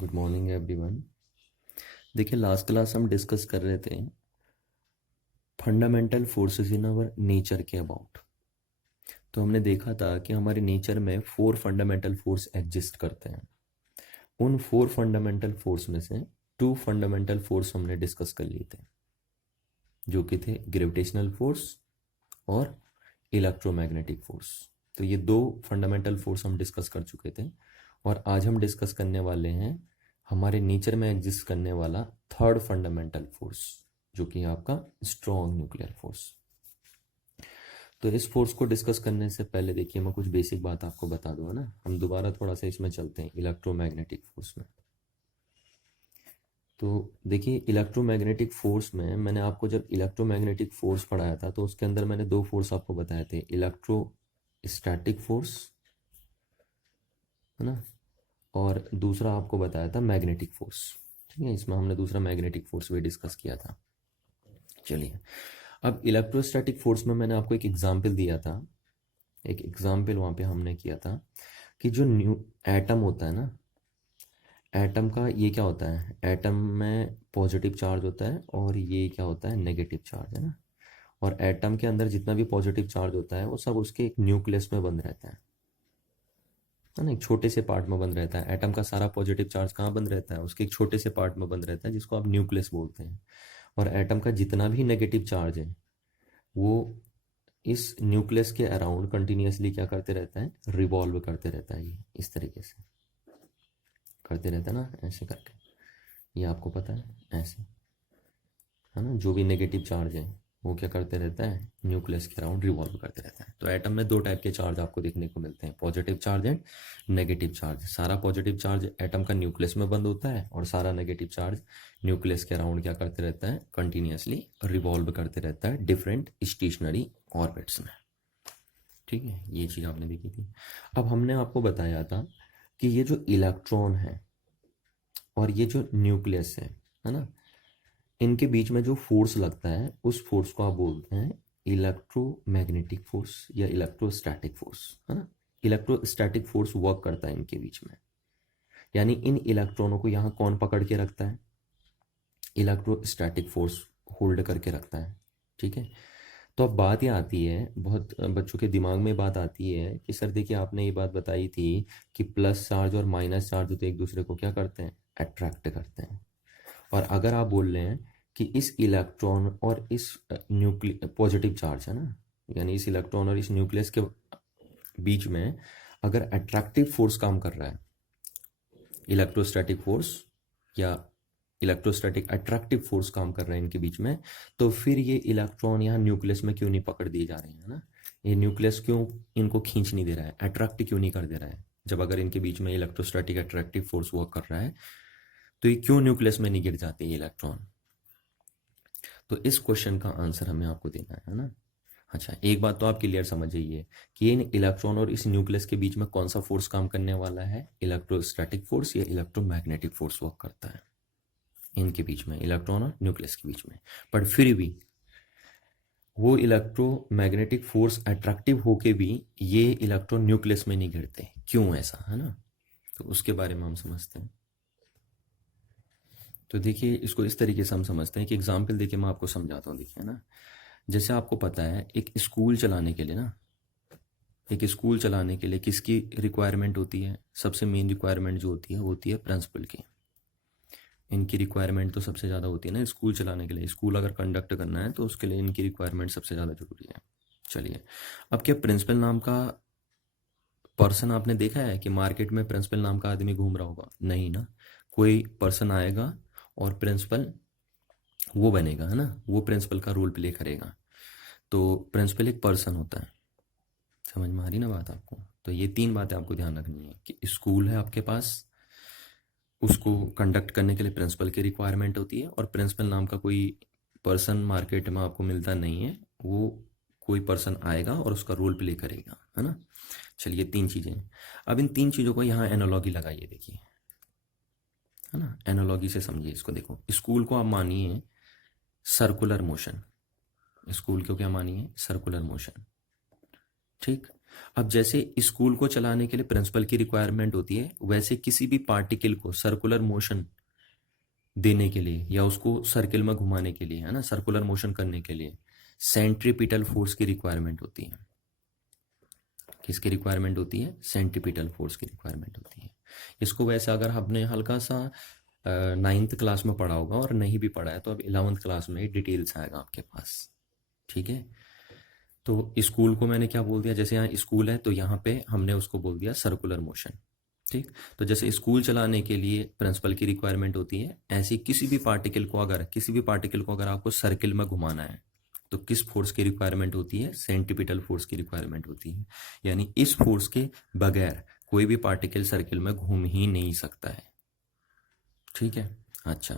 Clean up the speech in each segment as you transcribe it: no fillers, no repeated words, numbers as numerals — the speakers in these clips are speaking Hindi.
Good morning everyone. देखिए, लास्ट क्लास हम डिस्कस कर रहे थे fundamental forces in our nature के अबाउट। तो हमने देखा था कि हमारे नेचर में 4 फंडामेंटल फोर्स एग्जिस्ट करते हैं। उन 4 फंडामेंटल फोर्स में से 2 फंडामेंटल फोर्स हमने डिस्कस कर लिए थे, जो कि थे ग्रेविटेशनल फोर्स और इलेक्ट्रोमैग्नेटिक फोर्स। तो ये 2 फंडामेंटल फोर्स हम डिस्कस कर चुके थे, और आज हम डिस्कस करने वाले हैं हमारे नेचर में एग्जिस्ट करने वाला 3rd फंडामेंटल फोर्स, जो कि है आपका स्ट्रॉन्ग न्यूक्लियर फोर्स। तो इस फोर्स को डिस्कस करने से पहले देखिए, मैं कुछ बेसिक बात आपको बता दूंगा ना। हम दोबारा थोड़ा सा इसमें चलते हैं इलेक्ट्रोमैग्नेटिक फोर्स में। तो देखिए, इलेक्ट्रोमैग्नेटिक फोर्स में मैंने आपको जब इलेक्ट्रोमैग्नेटिक फोर्स पढ़ाया था तो उसके अंदर मैंने 2 फोर्स आपको बताए थे, इलेक्ट्रोस्टैटिक फोर्स, है ना, और दूसरा आपको बताया था मैग्नेटिक फोर्स। ठीक है, इसमें हमने दूसरा मैग्नेटिक फोर्स भी डिस्कस किया था। चलिए, अब इलेक्ट्रोस्टैटिक फोर्स में मैंने आपको एक एग्जाम्पल दिया था, एक एग्जाम्पल वहाँ पे हमने किया था कि जो न्यू एटम होता है ना, एटम का ये क्या होता है, एटम में पॉजिटिव चार्ज होता है और ये क्या होता है, नेगेटिव चार्ज, है ना। और एटम के अंदर जितना भी पॉजिटिव चार्ज होता है वो सब उसके एक न्यूक्लियस में बंद रहता है ना, एक छोटे से पार्ट में बंद रहता है। एटम का सारा पॉजिटिव चार्ज कहाँ बंद रहता है, उसके एक छोटे से पार्ट में बंद रहता है, जिसको आप न्यूक्लियस बोलते हैं। और एटम का जितना भी नेगेटिव चार्ज है वो इस न्यूक्लियस के अराउंड कंटिन्यूसली क्या करते रहता है, रिवॉल्व करते रहता है। ये इस तरीके से करते रहता है ना, ऐसे करके। ये आपको पता है, ऐसे, है ना। जो भी नेगेटिव चार्ज है वो क्या करते रहता है, न्यूक्लियस के अराउंड रिवॉल्व करते रहता है। तो एटम में 2 टाइप के चार्ज आपको देखने को मिलते हैं, positive charge and negative charge. सारा पॉजिटिव चार्ज एटम का न्यूक्लियस में बंद होता है, और सारा नेगेटिव चार्ज न्यूक्लियस के अराउंड क्या करते रहता है, कंटिन्यूसली रिवॉल्व करते रहता है डिफरेंट स्टेशनरी ऑर्बिट्स में। ठीक है, ये चीज़ आपने देखी थी। अब हमने आपको बताया था कि ये जो इलेक्ट्रॉन है और ये जो न्यूक्लियस है ना, इनके बीच में जो फोर्स लगता है उस फोर्स को आप बोलते हैं इलेक्ट्रोमैग्नेटिक फोर्स या इलेक्ट्रोस्टैटिक फोर्स, है ना। इलेक्ट्रोस्टैटिक फोर्स वर्क करता है इनके बीच में, यानी इन इलेक्ट्रॉनों को यहाँ कौन पकड़ के रखता है, इलेक्ट्रोस्टैटिक फोर्स होल्ड करके रखता है। ठीक है, तो अब बात ये आती है, बहुत बच्चों के दिमाग में बात आती है कि सर देखिए, आपने ये बात बताई थी कि प्लस चार्ज और माइनस चार्ज होते एक दूसरे को क्या करते हैं, अट्रैक्ट करते हैं। और अगर आप बोल रहे हैं कि इस इलेक्ट्रॉन और इस न्यूक्लियस पॉजिटिव चार्ज है ना, यानी इस इलेक्ट्रॉन और इस न्यूक्लियस के बीच में अगर अट्रैक्टिव फोर्स काम कर रहा है, इलेक्ट्रोस्टैटिक फोर्स या इलेक्ट्रोस्टैटिक अट्रैक्टिव फोर्स काम कर रहा है इनके बीच में, तो फिर ये इलेक्ट्रॉन यहाँ न्यूक्लियस में क्यों नहीं पकड़ दिए जा रहे हैं ना, ये न्यूक्लियस क्यों इनको खींच नहीं दे रहा है, अट्रैक्ट क्यों नहीं कर दे रहा है। जब अगर इनके बीच में इलेक्ट्रोस्टैटिक अट्रैक्टिव फोर्स वर्क कर रहा है तो ये क्यों न्यूक्लियस में नहीं गिर जाते ये इलेक्ट्रॉन। तो इस क्वेश्चन का आंसर हमें आपको देना है ना। अच्छा, एक बात तो आप क्लियर समझ जाइए कि इन इलेक्ट्रॉन और इस न्यूक्लियस के बीच में कौन सा फोर्स काम करने वाला है, इलेक्ट्रोस्टैटिक फोर्स या इलेक्ट्रोमैग्नेटिक फोर्स वर्क करता है इनके बीच में, इलेक्ट्रॉन और न्यूक्लियस के बीच में। पर फिर भी वो इलेक्ट्रोमैग्नेटिक फोर्स अट्रैक्टिव होके भी ये इलेक्ट्रॉन न्यूक्लियस में नहीं गिरते, क्यों ऐसा, है ना। तो उसके बारे में हम समझते हैं। तो देखिए, इसको इस तरीके से हम समझते हैं कि एग्जाम्पल देखिए, मैं आपको समझाता हूँ। देखिए ना, जैसे आपको पता है एक स्कूल चलाने के लिए ना, एक स्कूल चलाने के लिए किसकी रिक्वायरमेंट होती है, सबसे मेन रिक्वायरमेंट जो होती है वो होती है प्रिंसिपल की। इनकी रिक्वायरमेंट तो सबसे ज़्यादा होती है ना स्कूल चलाने के लिए। स्कूल अगर कंडक्ट करना है तो उसके लिए इनकी रिक्वायरमेंट सबसे ज़्यादा जरूरी है। चलिए, अब क्या प्रिंसिपल नाम का पर्सन आपने देखा है कि मार्केट में प्रिंसिपल नाम का आदमी घूम रहा होगा? नहीं ना, कोई पर्सन आएगा और प्रिंसिपल वो बनेगा, है ना, वो प्रिंसिपल का रोल प्ले करेगा। तो प्रिंसिपल एक पर्सन होता है। समझ में आ रही ना बात आपको? तो ये 3 बातें आपको ध्यान रखनी है कि स्कूल है आपके पास, उसको कंडक्ट करने के लिए प्रिंसिपल की रिक्वायरमेंट होती है, और प्रिंसिपल नाम का कोई पर्सन मार्केट में आपको मिलता नहीं है, वो कोई पर्सन आएगा और उसका रोल प्ले करेगा, है ना। चलिए, 3 चीज़ें। अब इन 3 चीज़ों को यहाँ एनालॉगी लगाइए, देखिए, है ना, एनालॉगी से समझिए इसको। देखो, स्कूल को आप मानिए सर्कुलर मोशन, स्कूल को क्या मानिए, सर्कुलर मोशन। ठीक। अब जैसे स्कूल को चलाने के लिए प्रिंसिपल की रिक्वायरमेंट होती है, वैसे किसी भी पार्टिकल को सर्कुलर मोशन देने के लिए या उसको सर्किल में घुमाने के लिए, है ना, सर्कुलर मोशन करने के लिए सेंट्रीपिटल फोर्स की रिक्वायरमेंट होती है। किसकी रिक्वायरमेंट होती है? सेंट्रीपिटल फोर्स की रिक्वायरमेंट होती है। इसको वैसे अगर हमने हल्का सा 9th क्लास में पढ़ा होगा, और नहीं भी पढ़ा है तो अब 11th क्लास में डिटेल्स आएगा आपके पास। ठीक है, तो स्कूल को मैंने क्या बोल दिया, जैसे यहाँ स्कूल है तो यहाँ पे हमने उसको बोल दिया सर्कुलर मोशन। ठीक, तो जैसे स्कूल चलाने के लिए प्रिंसिपल की रिक्वायरमेंट होती है, ऐसी किसी भी पार्टिकल को अगर आपको सर्किल में घुमाना है तो किस फोर्स की रिक्वायरमेंट होती है? सेंट्रीपिटल फोर्स की रिक्वायरमेंट होती है। यानी इस फोर्स के बगैर कोई भी पार्टिकल सर्किल में घूम ही नहीं सकता है। ठीक है, अच्छा।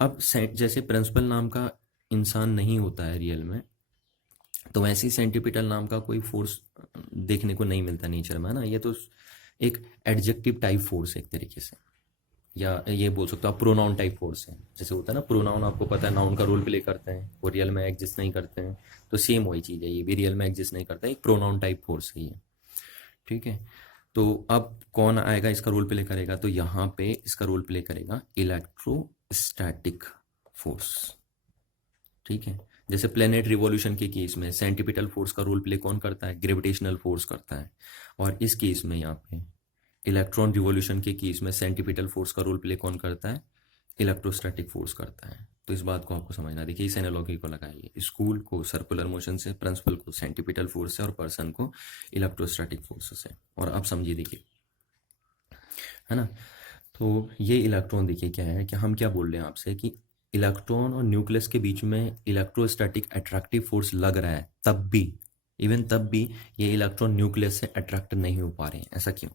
अब जैसे प्रिंसिपल नाम का इंसान नहीं होता है रियल में, तो वैसे ही सेंट्रीपिटल नाम का कोई फोर्स देखने को नहीं मिलता नेचर में, है ना। ये तो एक एडजेक्टिव टाइप फोर्स है एक तरीके से, या ये बोल सकते हो आप प्रोनाउन टाइप फोर्स है। जैसे होता है ना प्रोनाउन, आपको पता है नाउन का रोल प्ले करते हैं, वो रियल में एग्जिस्ट नहीं करते हैं, तो सेम वही चीज़ है, ये भी रियल में एग्जिस्ट नहीं करता है, एक प्रोनाउन टाइप फोर्स है ये। ठीक है, तो अब कौन आएगा इसका रोल प्ले करेगा? तो यहाँ पे इसका रोल प्ले करेगा इलेक्ट्रोस्टैटिक फोर्स। ठीक है, जैसे प्लेनेट रिवॉल्यूशन के केस में सेंट्रीपिटल फोर्स का रोल प्ले कौन करता है? ग्रेविटेशनल फोर्स करता है। और इस केस में यहाँ पे इलेक्ट्रॉन रिवॉल्यूशन के केस में सेंट्रीपिटल फोर्स का रोल प्ले कौन करता है? इलेक्ट्रोस्टैटिक फोर्स करता है। तो इस बात को आपको समझना, देखिए इस एनालॉजी को लगाइए, स्कूल को सर्कुलर मोशन से, प्रिंसिपल को सेंट्रीपिटल फोर्स से, और पर्सन को इलेक्ट्रोस्टैटिक फोर्स से। और अब समझिए, देखिए, है ना, तो ये इलेक्ट्रॉन देखिए क्या है, कि हम क्या बोल रहे हैं आपसे कि इलेक्ट्रॉन और न्यूक्लियस के बीच में इलेक्ट्रोस्टैटिक अट्रैक्टिव फोर्स लग रहा है, तब भी, इवन तब भी ये इलेक्ट्रॉन न्यूक्लियस से अट्रैक्ट नहीं हो पा रहे हैं। ऐसा क्यों?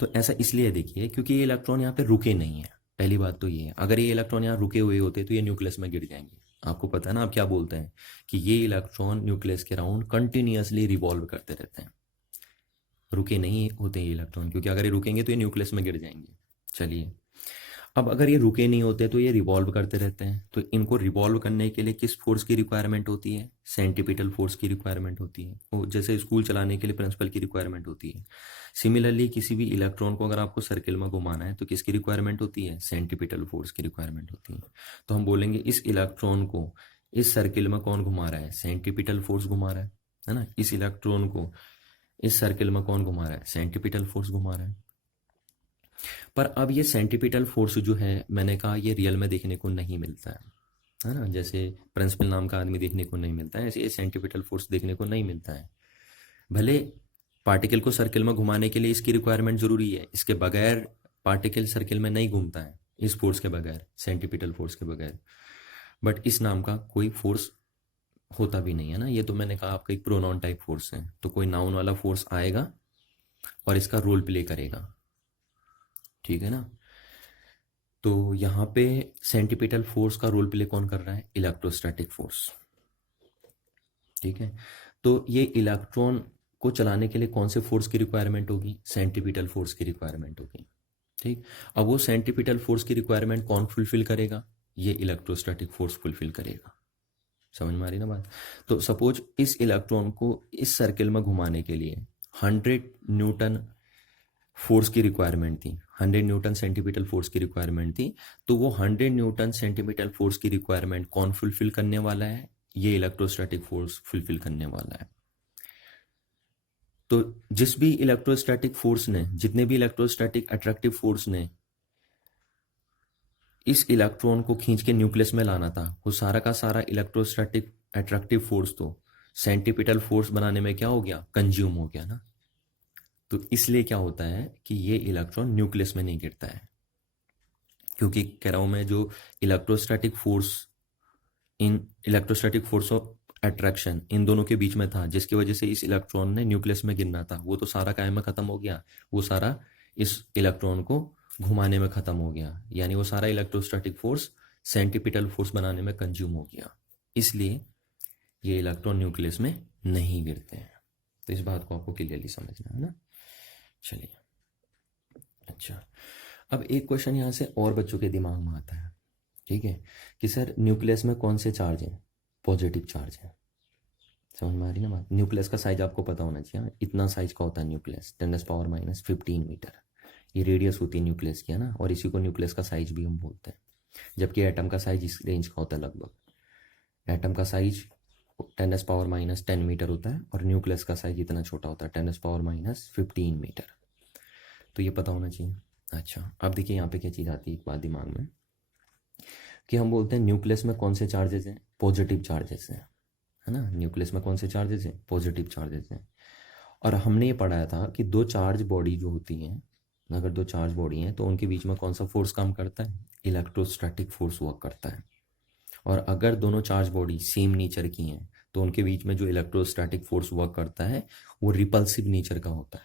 तो ऐसा इसलिए देखिए, क्योंकि ये इलेक्ट्रॉन यहाँ पे रुके नहीं है। पहली बात तो ये है, अगर ये इलेक्ट्रॉन यहाँ रुके हुए होते तो ये न्यूक्लियस में गिर जाएंगे। आपको पता है ना, आप क्या बोलते हैं कि ये इलेक्ट्रॉन न्यूक्लियस के राउंड कंटिन्यूअसली रिवॉल्व करते रहते हैं। रुके नहीं होते ये इलेक्ट्रॉन, क्योंकि अगर ये रुकेंगे तो ये न्यूक्लियस में गिर जाएंगे। चलिए, अब अगर ये रुके नहीं होते तो ये रिवॉल्व करते रहते हैं, तो इनको रिवॉल्व करने के लिए किस फोर्स की रिक्वायरमेंट होती है? सेंट्रीपिटल फोर्स की रिक्वायरमेंट होती है। वो जैसे स्कूल चलाने के लिए प्रिंसिपल की रिक्वायरमेंट होती है, सिमिलरली किसी भी इलेक्ट्रॉन को अगर आपको सर्किल में घुमाना है तो किसकी रिक्वायरमेंट होती है? सेंट्रीपिटल फोर्स की रिक्वायरमेंट होती है। तो हम बोलेंगे इस इलेक्ट्रॉन को इस सर्किल में कौन घुमा रहा है? सेंट्रीपिटल फोर्स घुमा रहा है ना। इस इलेक्ट्रॉन को इस सर्किल में कौन घुमा रहा है? सेंट्रीपिटल फोर्स घुमा रहा है। पर अब ये सेंट्रीपिटल फोर्स जो है, मैंने कहा ये रियल में देखने को नहीं मिलता है ना। जैसे प्रिंसिपल नाम का आदमी देखने को नहीं मिलता है, ऐसे ये सेंट्रीपिटल फोर्स देखने को नहीं मिलता है। भले पार्टिकल को सर्किल में घुमाने के लिए इसकी रिक्वायरमेंट जरूरी है, इसके बगैर पार्टिकल सर्किल में नहीं घूमता है, इस फोर्स के बगैर, सेंट्रीपिटल फोर्स के बगैर। बट इस नाम का कोई फोर्स होता भी नहीं है ना। ये तो मैंने कहा आपका एक प्रोनाउन टाइप फोर्स है, तो कोई नाउन वाला फोर्स आएगा और इसका रोल प्ले करेगा। ठीक है ना। तो यहाँ पे सेंट्रीपिटल फोर्स का रोल प्ले कौन कर रहा है? Electrostatic force. ठीक है, तो ये इलेक्ट्रॉन को चलाने के लिए कौन से फोर्स की रिक्वायरमेंट होगी? सेंट्रीपिटल फोर्स की रिक्वायरमेंट होगी। ठीक, अब वो सेंट्रीपिटल फोर्स की रिक्वायरमेंट कौन फुलफिल करेगा? ये इलेक्ट्रोस्टैटिक फोर्स फुलफिल करेगा। समझ में आ रही ना बात? तो सपोज इस इलेक्ट्रॉन को इस सर्किल में घुमाने के लिए 100 न्यूटन फोर्स की रिक्वायरमेंट थी, 100 न्यूटन सेंटीमीटर फोर्स की रिक्वायरमेंट थी। तो वो 100 न्यूटन सेंटीमीटर फोर्स की रिक्वायरमेंट कौन फुलफिल करने वाला है? ये इलेक्ट्रोस्टैटिक फोर्स फुलफिल करने वाला है। तो जिस भी इलेक्ट्रोस्टैटिक फोर्स ने, जितने भी इलेक्ट्रोस्टैटिक अट्रैक्टिव फोर्स ने इस इलेक्ट्रॉन को खींच के न्यूक्लियस में लाना था, वो सारा का सारा इलेक्ट्रोस्टैटिक अट्रैक्टिव फोर्स तो सेंट्रीपिटल फोर्स बनाने में क्या हो गया? कंज्यूम हो गया ना। तो इसलिए क्या होता है कि ये इलेक्ट्रॉन न्यूक्लियस में नहीं गिरता है, क्योंकि कह रहा हूं मैं, जो electrostatic force of attraction in दोनों के बीच में था, जिसकी वजह से इस इलेक्ट्रॉन ने न्यूक्लियस में गिरना था, वो तो सारा कायम में खत्म हो गया। वो सारा इस इलेक्ट्रॉन को घुमाने में खत्म हो गया, यानी वो सारा इलेक्ट्रोस्टैटिक फोर्स सेंट्रीपिटल फोर्स बनाने में कंज्यूम हो गया। इसलिए ये इलेक्ट्रॉन न्यूक्लियस में नहीं गिरते हैं। तो इस बात को आपको क्लियरली समझना है ना। चलिए, अच्छा, अब एक क्वेश्चन यहाँ से और बच्चों के दिमाग में आता है, ठीक है, कि सर न्यूक्लियस में कौन से चार्ज हैं? पॉजिटिव चार्ज है। समझ में आ रही ना बात? न्यूक्लियस का साइज आपको पता होना चाहिए, हाँ, इतना साइज का होता है न्यूक्लियस, 10⁻⁻15 मीटर ये रेडियस होती है न्यूक्लियस की, है ना, और इसी को न्यूक्लियस का साइज भी हम बोलते हैं। जबकि एटम का साइज इस रेंज का होता है लगभग। एटम का साइज 10⁻10 मीटर होता है और न्यूक्लियस का साइज इतना छोटा होता है 10⁻15 मीटर। तो ये पता होना चाहिए। अच्छा, अब देखिए यहाँ पे क्या चीज़ आती है, एक बात दिमाग में, कि हम बोलते हैं न्यूक्लियस में कौन से चार्जेस हैं, पॉजिटिव चार्जेस हैं, है ना। न्यूक्लियस में कौन से चार्जेस हैं, पॉजिटिव चार्जेस हैं। और हमने ये पढ़ाया था कि दो चार्ज बॉडी जो होती हैं, अगर दो चार्ज बॉडी हैं तो उनके बीच में कौन सा फोर्स काम करता है, इलेक्ट्रोस्टैटिक फोर्स वर्क करता है। और अगर दोनों चार्ज बॉडी सेम नेचर की हैं तो उनके बीच में जो इलेक्ट्रोस्टैटिक फोर्स वर्क करता है वो रिपल्सिव नेचर का होता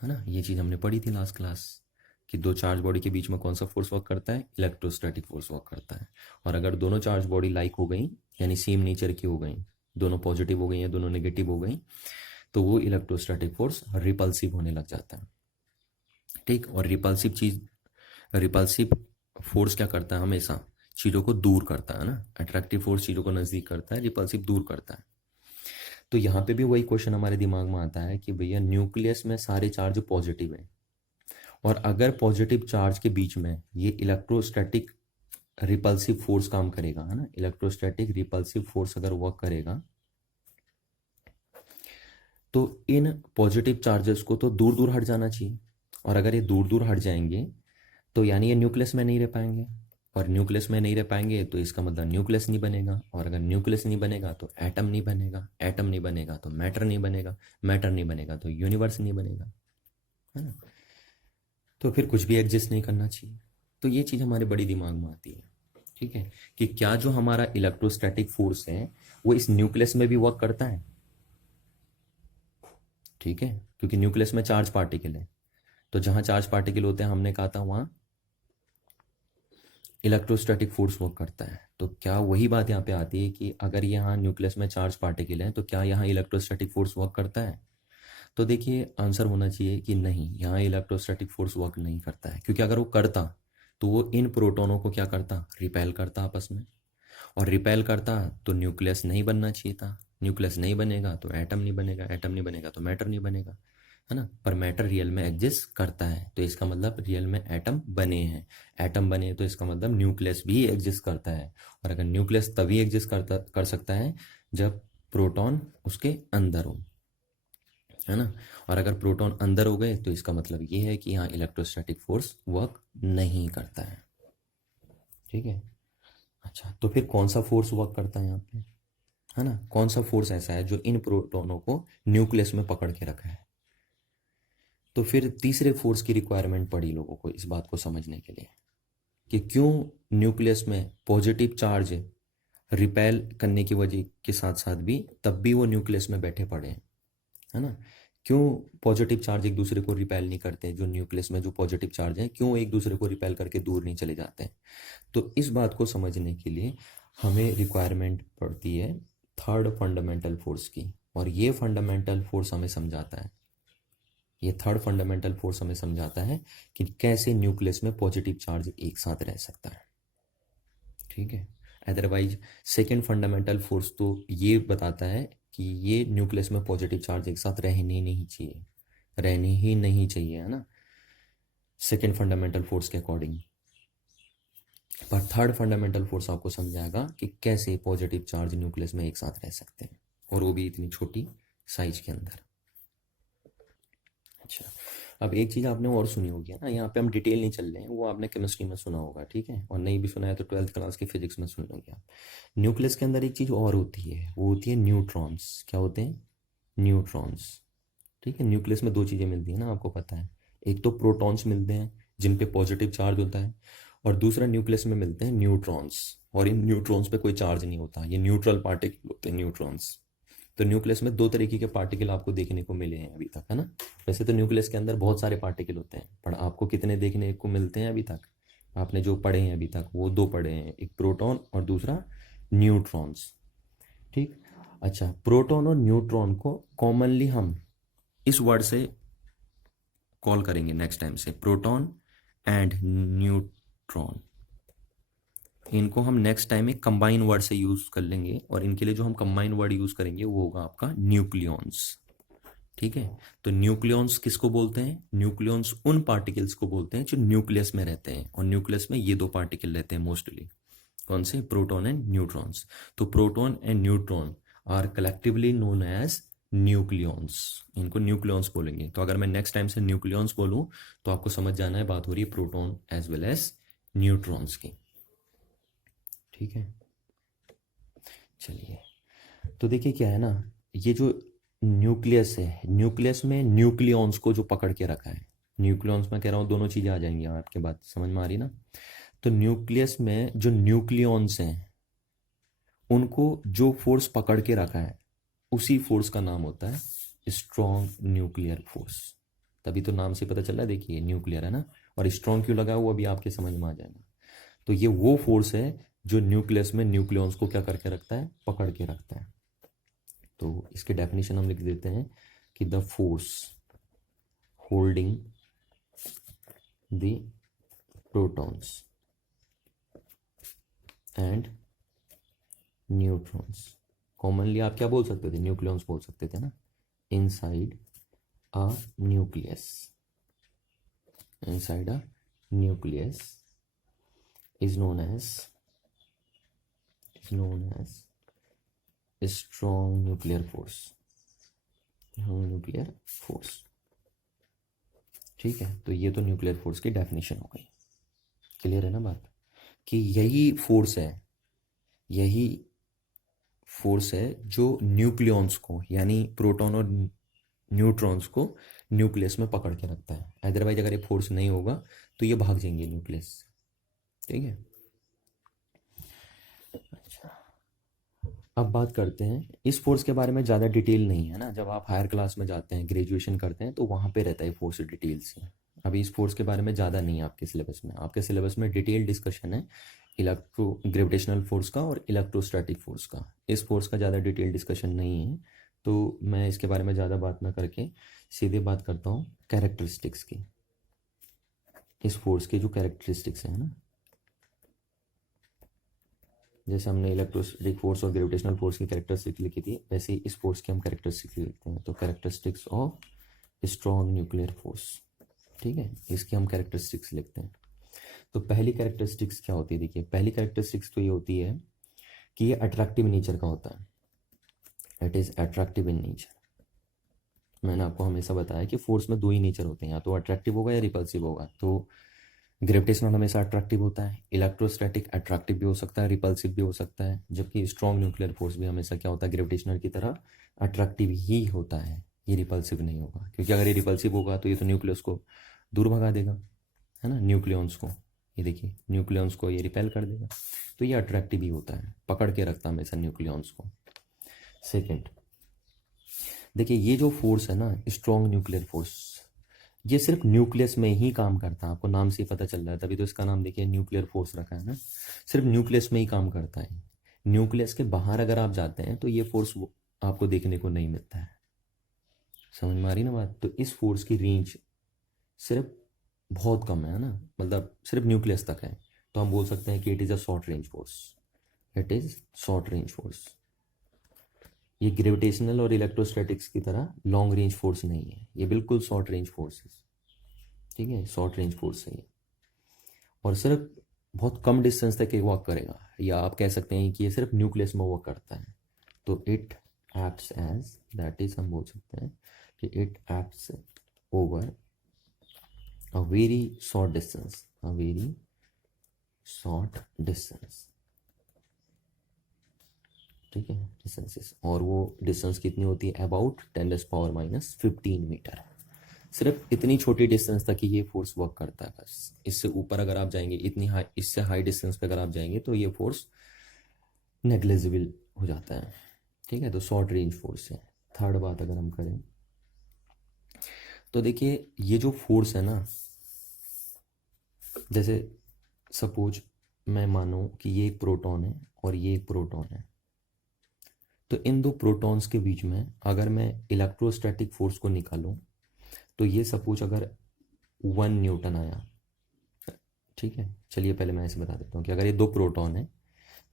है ना। ये चीज़ हमने पढ़ी थी लास्ट क्लास, कि दो चार्ज बॉडी के बीच में कौन सा फोर्स वर्क करता है, इलेक्ट्रोस्टैटिक फोर्स वर्क करता है। और अगर दोनों चार्ज बॉडी लाइक हो गई, यानी सेम नेचर की हो गई, दोनों पॉजिटिव हो गई या दोनों नेगेटिव हो गई, तो वो इलेक्ट्रोस्टैटिक फोर्स रिपल्सिव होने लग जाता है। ठीक, और रिपल्सिव फोर्स क्या करता है, हमेशा चीज़ों को दूर करता है ना। अट्रैक्टिव फोर्स चीज़ों को नज़दीक करता है, रिपल्सिव दूर करता है। तो यहाँ पे भी वही क्वेश्चन हमारे दिमाग में आता है कि भैया न्यूक्लियस में सारे चार्ज पॉजिटिव हैं, और अगर पॉजिटिव चार्ज के बीच में ये इलेक्ट्रोस्टैटिक रिपल्सिव फोर्स काम करेगा, है ना, इलेक्ट्रोस्टैटिक रिपल्सिव फोर्स अगर वर्क करेगा, तो इन पॉजिटिव चार्जेस को तो दूर दूर हट जाना चाहिए। और अगर ये दूर दूर हट जाएंगे तो यानी ये न्यूक्लियस में नहीं रह पाएंगे, और न्यूक्लियस में नहीं रह पाएंगे तो इसका मतलब न्यूक्लियस नहीं बनेगा, और अगर न्यूक्लियस नहीं बनेगा तो एटम नहीं बनेगा, एटम नहीं बनेगा तो मैटर नहीं बनेगा, मैटर नहीं बनेगा तो यूनिवर्स नहीं बनेगा, है ना। तो फिर कुछ भी एग्जिस्ट नहीं करना चाहिए। तो ये चीज़ हमारे बड़ी दिमाग में आती है, ठीक है, कि क्या जो हमारा इलेक्ट्रोस्टैटिक फोर्स है वो इस न्यूक्लियस में भी वर्क करता है, ठीक है, क्योंकि न्यूक्लियस में चार्ज पार्टिकल है, तो जहां चार्ज पार्टिकल होते हैं हमने कहा था वहां इलेक्ट्रोस्टैटिक फोर्स वर्क करता है। तो क्या वही बात यहाँ पे आती है कि अगर यहाँ न्यूक्लियस में चार्ज पार्टिकल है तो क्या यहाँ इलेक्ट्रोस्टैटिक फोर्स वर्क करता है? तो देखिए आंसर होना चाहिए कि नहीं, यहाँ इलेक्ट्रोस्टैटिक फोर्स वर्क नहीं करता है, क्योंकि अगर वो करता तो वो इन प्रोटोनों को क्या करता, रिपेल करता आपस में, और रिपेल करता तो न्यूक्लियस नहीं बनना चाहिए था, न्यूक्लियस नहीं बनेगा तो एटम नहीं बनेगा, एटम नहीं बनेगा तो मैटर नहीं बनेगा, है ना। पर मैटर रियल में एग्जिस्ट करता है, तो इसका मतलब रियल में एटम बने हैं, एटम बने तो इसका मतलब न्यूक्लियस भी एग्जिस्ट करता है। और अगर न्यूक्लियस तभी एग्जिस्ट कर सकता है जब प्रोटॉन उसके अंदर हो, है ना। और अगर प्रोटॉन अंदर हो गए तो इसका मतलब ये है कि यहाँ इलेक्ट्रोस्टैटिक फोर्स वर्क नहीं करता है, ठीक है। अच्छा, तो फिर कौन सा फोर्स वर्क करता है यहाँ पे, है ना, कौन सा फोर्स ऐसा है जो इन प्रोटॉनों को न्यूक्लियस में पकड़ के रखा है? तो फिर तीसरे फोर्स की रिक्वायरमेंट पड़ी लोगों को इस बात को समझने के लिए कि क्यों न्यूक्लियस में पॉजिटिव चार्ज रिपेल करने की वजह के साथ साथ भी तब भी वो न्यूक्लियस में बैठे पड़े हैं, है ना। क्यों पॉजिटिव चार्ज एक दूसरे को रिपेल नहीं करते, जो न्यूक्लियस में जो पॉजिटिव चार्ज हैं क्यों एक दूसरे को रिपेल करके दूर नहीं चले जाते हैं? तो इस बात को समझने के लिए हमें रिक्वायरमेंट पड़ती है थर्ड फंडामेंटल फोर्स की, और ये फंडामेंटल फोर्स हमें समझाता है, ये थर्ड फंडामेंटल फोर्स हमें समझाता है कि कैसे न्यूक्लियस में पॉजिटिव चार्ज एक साथ रह सकता है, ठीक है। अदरवाइज सेकेंड फंडामेंटल फोर्स तो ये बताता है कि ये न्यूक्लियस में पॉजिटिव चार्ज एक साथ रहने नहीं चाहिए, रहने ही नहीं चाहिए, है ना, सेकेंड फंडामेंटल फोर्स के अकॉर्डिंग। पर थर्ड फंडामेंटल फोर्स आपको समझाएगा कि कैसे पॉजिटिव चार्ज न्यूक्लियस में एक साथ रह सकते हैं, और वो भी इतनी छोटी साइज के अंदर। अच्छा, अब एक चीज़ आपने और सुनी होगी, है ना, यहाँ पे हम डिटेल नहीं चल रहे हैं, वो आपने केमिस्ट्री में सुना होगा, ठीक है, और नहीं भी सुना है तो 12th क्लास की फिजिक्स में सुन लोगे आप। न्यूक्लियस के अंदर एक चीज़ और होती है, वो होती है न्यूट्रॉन्स। क्या होते हैं? न्यूट्रॉन्स, ठीक है। न्यूक्लियस में दो चीज़ें मिलती हैं ना, आपको पता है, एक तो प्रोटॉन्स मिलते हैं जिन पे पॉजिटिव चार्ज होता है, और दूसरा न्यूक्लियस में मिलते हैं न्यूट्रॉन्स, और इन न्यूट्रॉन्स पे कोई चार्ज नहीं होता, ये न्यूट्रल पार्टिकल होते हैं न्यूट्रॉन्स। तो न्यूक्लियस में दो तरीके के पार्टिकल आपको देखने को मिले हैं अभी तक, है ना। वैसे तो न्यूक्लियस के अंदर बहुत सारे पार्टिकल होते हैं, पर आपको कितने देखने को मिलते हैं अभी तक? आपने जो पढ़े हैं अभी तक वो दो पढ़े हैं, एक प्रोटॉन और दूसरा न्यूट्रॉन्स, ठीक। अच्छा, प्रोटॉन और न्यूट्रॉन को कॉमनली हम इस वर्ड से कॉल करेंगे नेक्स्ट टाइम से, प्रोटॉन एंड न्यूट्रॉन, इनको हम नेक्स्ट टाइम एक कंबाइन वर्ड से यूज़ कर लेंगे, और इनके लिए जो हम कंबाइन वर्ड यूज़ करेंगे वो होगा आपका न्यूक्लियॉन्स। ठीक है, तो न्यूक्लियॉन्स किसको बोलते हैं? न्यूक्लियॉन्स उन पार्टिकल्स को बोलते हैं जो न्यूक्लियस में रहते हैं, और न्यूक्लियस में ये दो पार्टिकल रहते हैं मोस्टली। कौन से? Proton and neutrons. तो proton and neutron are collectively known as nucleons. इनको न्यूक्लियॉन्स बोलेंगे। तो अगर मैं नेक्स्ट टाइम से न्यूक्लियॉन्स बोलूं तो आपको समझ जाना है बात हो रही है proton as well as neutrons की। ठीक है, चलिए, तो देखिए क्या है ना, ये जो न्यूक्लियस है, न्यूक्लियस में न्यूक्लियॉन्स को जो पकड़ के रखा है, न्यूक्लियॉन्स में कह रहा हूँ दोनों चीज़ें आ जाएंगी आपके बात समझ में आ रही ना। तो न्यूक्लियस में जो न्यूक्लियॉन्स हैं उनको जो फोर्स पकड़ के रखा है उसी फोर्स का नाम होता है स्ट्रॉन्ग न्यूक्लियर फोर्स। तभी तो नाम से पता चल रहा है, देखिए न्यूक्लियर है ना, और स्ट्रॉन्ग क्यों लगा वो अभी आपके समझ में आ जाएगा। तो ये वो फोर्स है जो न्यूक्लियस में न्यूक्लियॉन्स को क्या करके रखता है? पकड़ के रखता है। तो इसके डेफिनेशन हम लिख देते हैं कि the force holding the protons and neutrons, commonly आप क्या बोल सकते थे? न्यूक्लियॉन्स बोल सकते थे ना, inside a nucleus, inside a nucleus is known as strong nuclear force, nuclear force. ठीक है, तो ये तो न्यूक्लियर फोर्स की डेफिनेशन हो गई। क्लियर है ना बात, कि यही फोर्स है जो न्यूक्लियॉन्स को यानी प्रोटॉन और न्यूट्रॉन्स को न्यूक्लियस में पकड़ के रखता है। अदरवाइज अगर ये फोर्स नहीं होगा तो ये भाग जाएंगे न्यूक्लियस से। ठीक है, अच्छा, अब बात करते हैं इस फोर्स के बारे में। ज़्यादा डिटेल नहीं है ना, जब आप हायर क्लास में जाते हैं, ग्रेजुएशन करते हैं, तो वहाँ पे रहता है फोर्स डिटेल से। अभी इस फोर्स के बारे में ज़्यादा नहीं है आपके सिलेबस में। आपके सिलेबस में डिटेल डिस्कशन है इलेक्ट्रो ग्रेविटेशनल फोर्स का और इलेक्ट्रोस्टैटिक फोर्स का। इस फोर्स का ज़्यादा डिटेल डिस्कशन नहीं है, तो मैं इसके बारे में ज़्यादा बात ना करके सीधे बात करता हूँ कैरेक्टरिस्टिक्स की। इस फोर्स के जो कैरेक्टरिस्टिक्स हैं ना, जैसे हमने इलेक्ट्रोस्टैटिक फोर्स और ग्रेविटेशनल फोर्स की कैरेक्टरिस्टिक लिखी थी, वैसे ही इस फोर्स की हम कैरेक्टरिस्टिक्स लिखते हैं। तो characteristics of strong nuclear force, ठीक है, इसकी हम कैरेक्टरिस्टिक्स लिखते हैं। तो पहली कैरेक्टरिस्टिक्स क्या होती है? देखिए, पहली कैरेक्टरिस्टिक्स तो ये होती है कि ये अट्रैक्टिव नेचर का होता है। It is attractive in nature. मैंने आपको हमेशा बताया कि फोर्स में दो ही नेचर होते हैं, या तो अट्रैक्टिव होगा या रिपल्सिव होगा। तो ग्रेविटेशनल हमेशा अट्रैक्टिव होता है, इलेक्ट्रोस्टैटिक अट्रैक्टिव भी हो सकता है, रिपल्सिव भी हो सकता है, जबकि स्ट्रॉन्ग न्यूक्लियर फोर्स भी हमेशा क्या होता है? ग्रेविटेशनल की तरह अट्रैक्टिव ही होता है, ये रिपल्सिव नहीं होगा। क्योंकि अगर ये रिपल्सिव होगा तो ये तो न्यूक्लियस को दूर भगा देगा, है ना, न्यूक्लियॉन्स को। ये देखिए, न्यूक्लियॉन्स को ये रिपेल कर देगा। तो ये अट्रैक्टिव ही होता है, पकड़ के रखता है हमेशा न्यूक्लियॉन्स को। सेकेंड, देखिए ये जो फोर्स है ना, स्ट्रॉन्ग न्यूक्लियर फोर्स, ये सिर्फ न्यूक्लियस में ही काम करता है। आपको नाम से ही पता चल रहा है, तभी तो इसका नाम देखिए न्यूक्लियर फोर्स रखा है ना। सिर्फ न्यूक्लियस में ही काम करता है। न्यूक्लियस के बाहर अगर आप जाते हैं तो ये फोर्स आपको देखने को नहीं मिलता है। समझ में आ रही ना बात? तो इस फोर्स की रेंज सिर्फ बहुत कम है ना, मतलब सिर्फ न्यूक्लियस तक है। तो हम बोल सकते हैं कि it is a short range force. It is short range force. ये ग्रेविटेशनल और इलेक्ट्रोस्टैटिक्स की तरह लॉन्ग रेंज फोर्स नहीं है, ये बिल्कुल शॉर्ट रेंज फोर्स है। ठीक है, शॉर्ट रेंज फोर्स है ये, और सिर्फ बहुत कम डिस्टेंस तक ये वर्क करेगा, या आप कह सकते हैं कि ये सिर्फ न्यूक्लियस में वर्क करता है। तो it acts as, that is हम बोल सकते हैं कि it acts over a very short distance, a very short distance. ठीक है, डिस्टेंसेस, और वो डिस्टेंस कितनी होती है? About 10⁻⁻15 metre. सिर्फ इतनी छोटी डिस्टेंस तक ही ये फोर्स वर्क करता है बस। इससे ऊपर अगर आप जाएंगे, इतनी हाई, इससे हाई डिस्टेंस पे अगर आप जाएंगे तो ये फोर्स नेग्लिजिबल हो जाता है। ठीक है, तो शॉर्ट रेंज फोर्स है। थर्ड बात अगर हम करें तो देखिए, ये जो फोर्स है ना, जैसे सपोज मैं मानूं कि ये एक प्रोटॉन है और ये एक प्रोटॉन है, तो इन दो प्रोटॉन्स के बीच में अगर मैं इलेक्ट्रोस्टैटिक फोर्स को निकालूं तो ये सपोज अगर 1 न्यूटन आया, ठीक है, चलिए पहले मैं ऐसे बता देता हूँ कि अगर ये दो प्रोटॉन है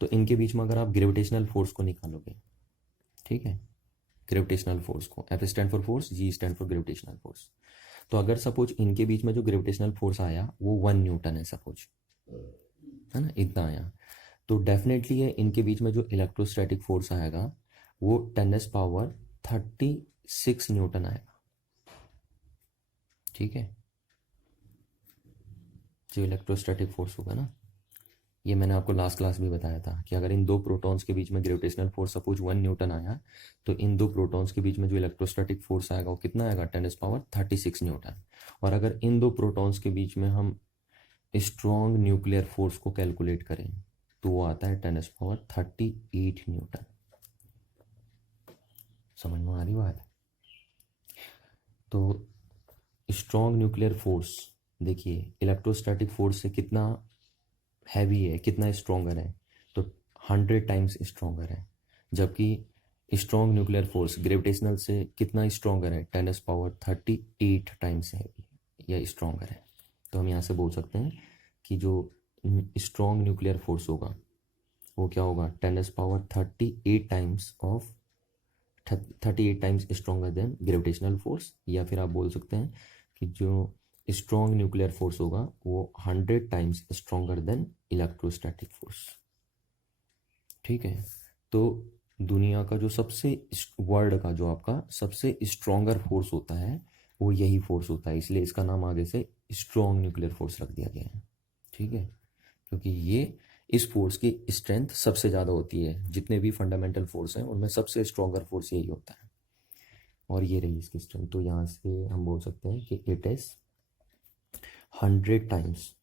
तो इनके बीच में अगर आप ग्रेविटेशनल फोर्स को निकालोगे, ठीक है, ग्रेविटेशनल फोर्स को, F stand for force, G stand for gravitational force, तो अगर सपोज इनके बीच में जो ग्रेविटेशनल फोर्स आया वो 1 न्यूटन है सपोज, है ना, इतना आया, तो डेफिनेटली है इनके बीच में जो इलेक्ट्रोस्टैटिक फोर्स आएगा वो 10⁻36 न्यूटन आएगा। ठीक है, जो इलेक्ट्रोस्टैटिक फोर्स होगा ना, ये मैंने आपको लास्ट क्लास में बताया था कि अगर इन दो प्रोटॉन्स के बीच में ग्रेविटेशनल फोर्स सपोज 1 न्यूटन आया तो इन दो प्रोटॉन्स के बीच में जो इलेक्ट्रोस्टैटिक फोर्स आएगा वो कितना आएगा, 10⁻36 न्यूटन। और अगर इन दो प्रोटॉन्स के बीच में हम स्ट्रॉन्ग न्यूक्लियर फोर्स को कैलकुलेट करें तो वो आता है 10⁻38 न्यूटन। समझ में आ रही बात? तो स्ट्रॉन्ग न्यूक्लियर फोर्स, देखिए इलेक्ट्रोस्टैटिक फोर्स से कितना हैवी है, कितना स्ट्रॉन्गर है, तो 100 टाइम्स स्ट्रॉन्गर है, जबकि स्ट्रॉन्ग न्यूक्लियर फोर्स ग्रेविटेशनल से कितना स्ट्रॉन्गर है, 10⁻38 टाइम्स हैवी या स्ट्रॉन्गर है। तो हम यहाँ से बोल सकते हैं कि जो स्ट्रॉन्ग न्यूक्लियर फोर्स होगा वो क्या होगा, 10⁻38 times of 38 times stronger than gravitational force, या फिर आप बोल सकते हैं कि जो स्ट्रॉन्ग न्यूक्लियर फोर्स होगा वो 100 times stronger than electrostatic force. ठीक है, तो दुनिया का जो सबसे वर्ल्ड का जो आपका सबसे स्ट्रॉन्गर फोर्स होता है वो यही फोर्स होता है, इसलिए इसका नाम आगे से स्ट्रॉन्ग न्यूक्लियर फोर्स रख दिया गया है। ठीक है, क्योंकि ये इस फोर्स की स्ट्रेंथ सबसे ज़्यादा होती है, जितने भी फंडामेंटल फोर्स हैं उनमें सबसे स्ट्रॉन्गर फोर्स यही होता है, और ये रही इसकी स्ट्रेंथ। तो यहाँ से हम बोल सकते हैं कि it is 100 times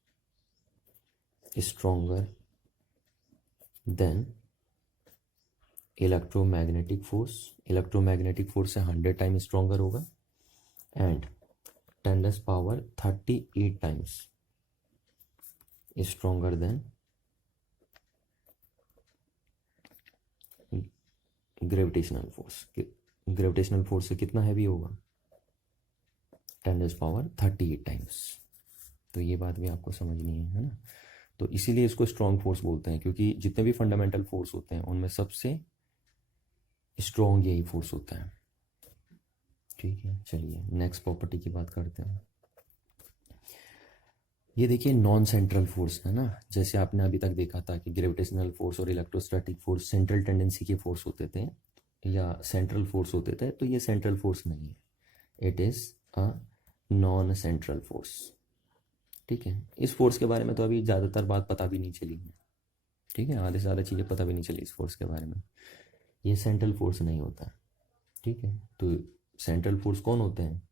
stronger than electromagnetic force. Electromagnetic force से 100 टाइम स्ट्रॉन्गर होगा, and 10⁻38 times stronger than gravitational force. Gravitational force से कितना हैवी होगा, 10⁻38 टाइम्स। तो ये बात भी आपको समझनी है ना। तो इसीलिए इसको स्ट्रॉन्ग फोर्स बोलते हैं, क्योंकि जितने भी फंडामेंटल फोर्स होते हैं उनमें सबसे स्ट्रॉन्ग यही फोर्स होता है। ठीक है, चलिए नेक्स्ट प्रॉपर्टी की बात करते हैं। ये देखिए नॉन सेंट्रल फोर्स है ना, जैसे आपने अभी तक देखा था कि ग्रेविटेशनल फोर्स और इलेक्ट्रोस्टैटिक फोर्स सेंट्रल टेंडेंसी के फोर्स होते थे या सेंट्रल फोर्स होते थे, तो ये सेंट्रल फोर्स नहीं है, it is a non central force. ठीक है, इस फोर्स के बारे में तो अभी ज़्यादातर बात पता भी नहीं चली है। ठीक है, आधे से ज़्यादा चीज़ें पता भी नहीं चली इस फोर्स के बारे में। ये सेंट्रल फोर्स नहीं होता। ठीक है, तो सेंट्रल फोर्स कौन होते हैं,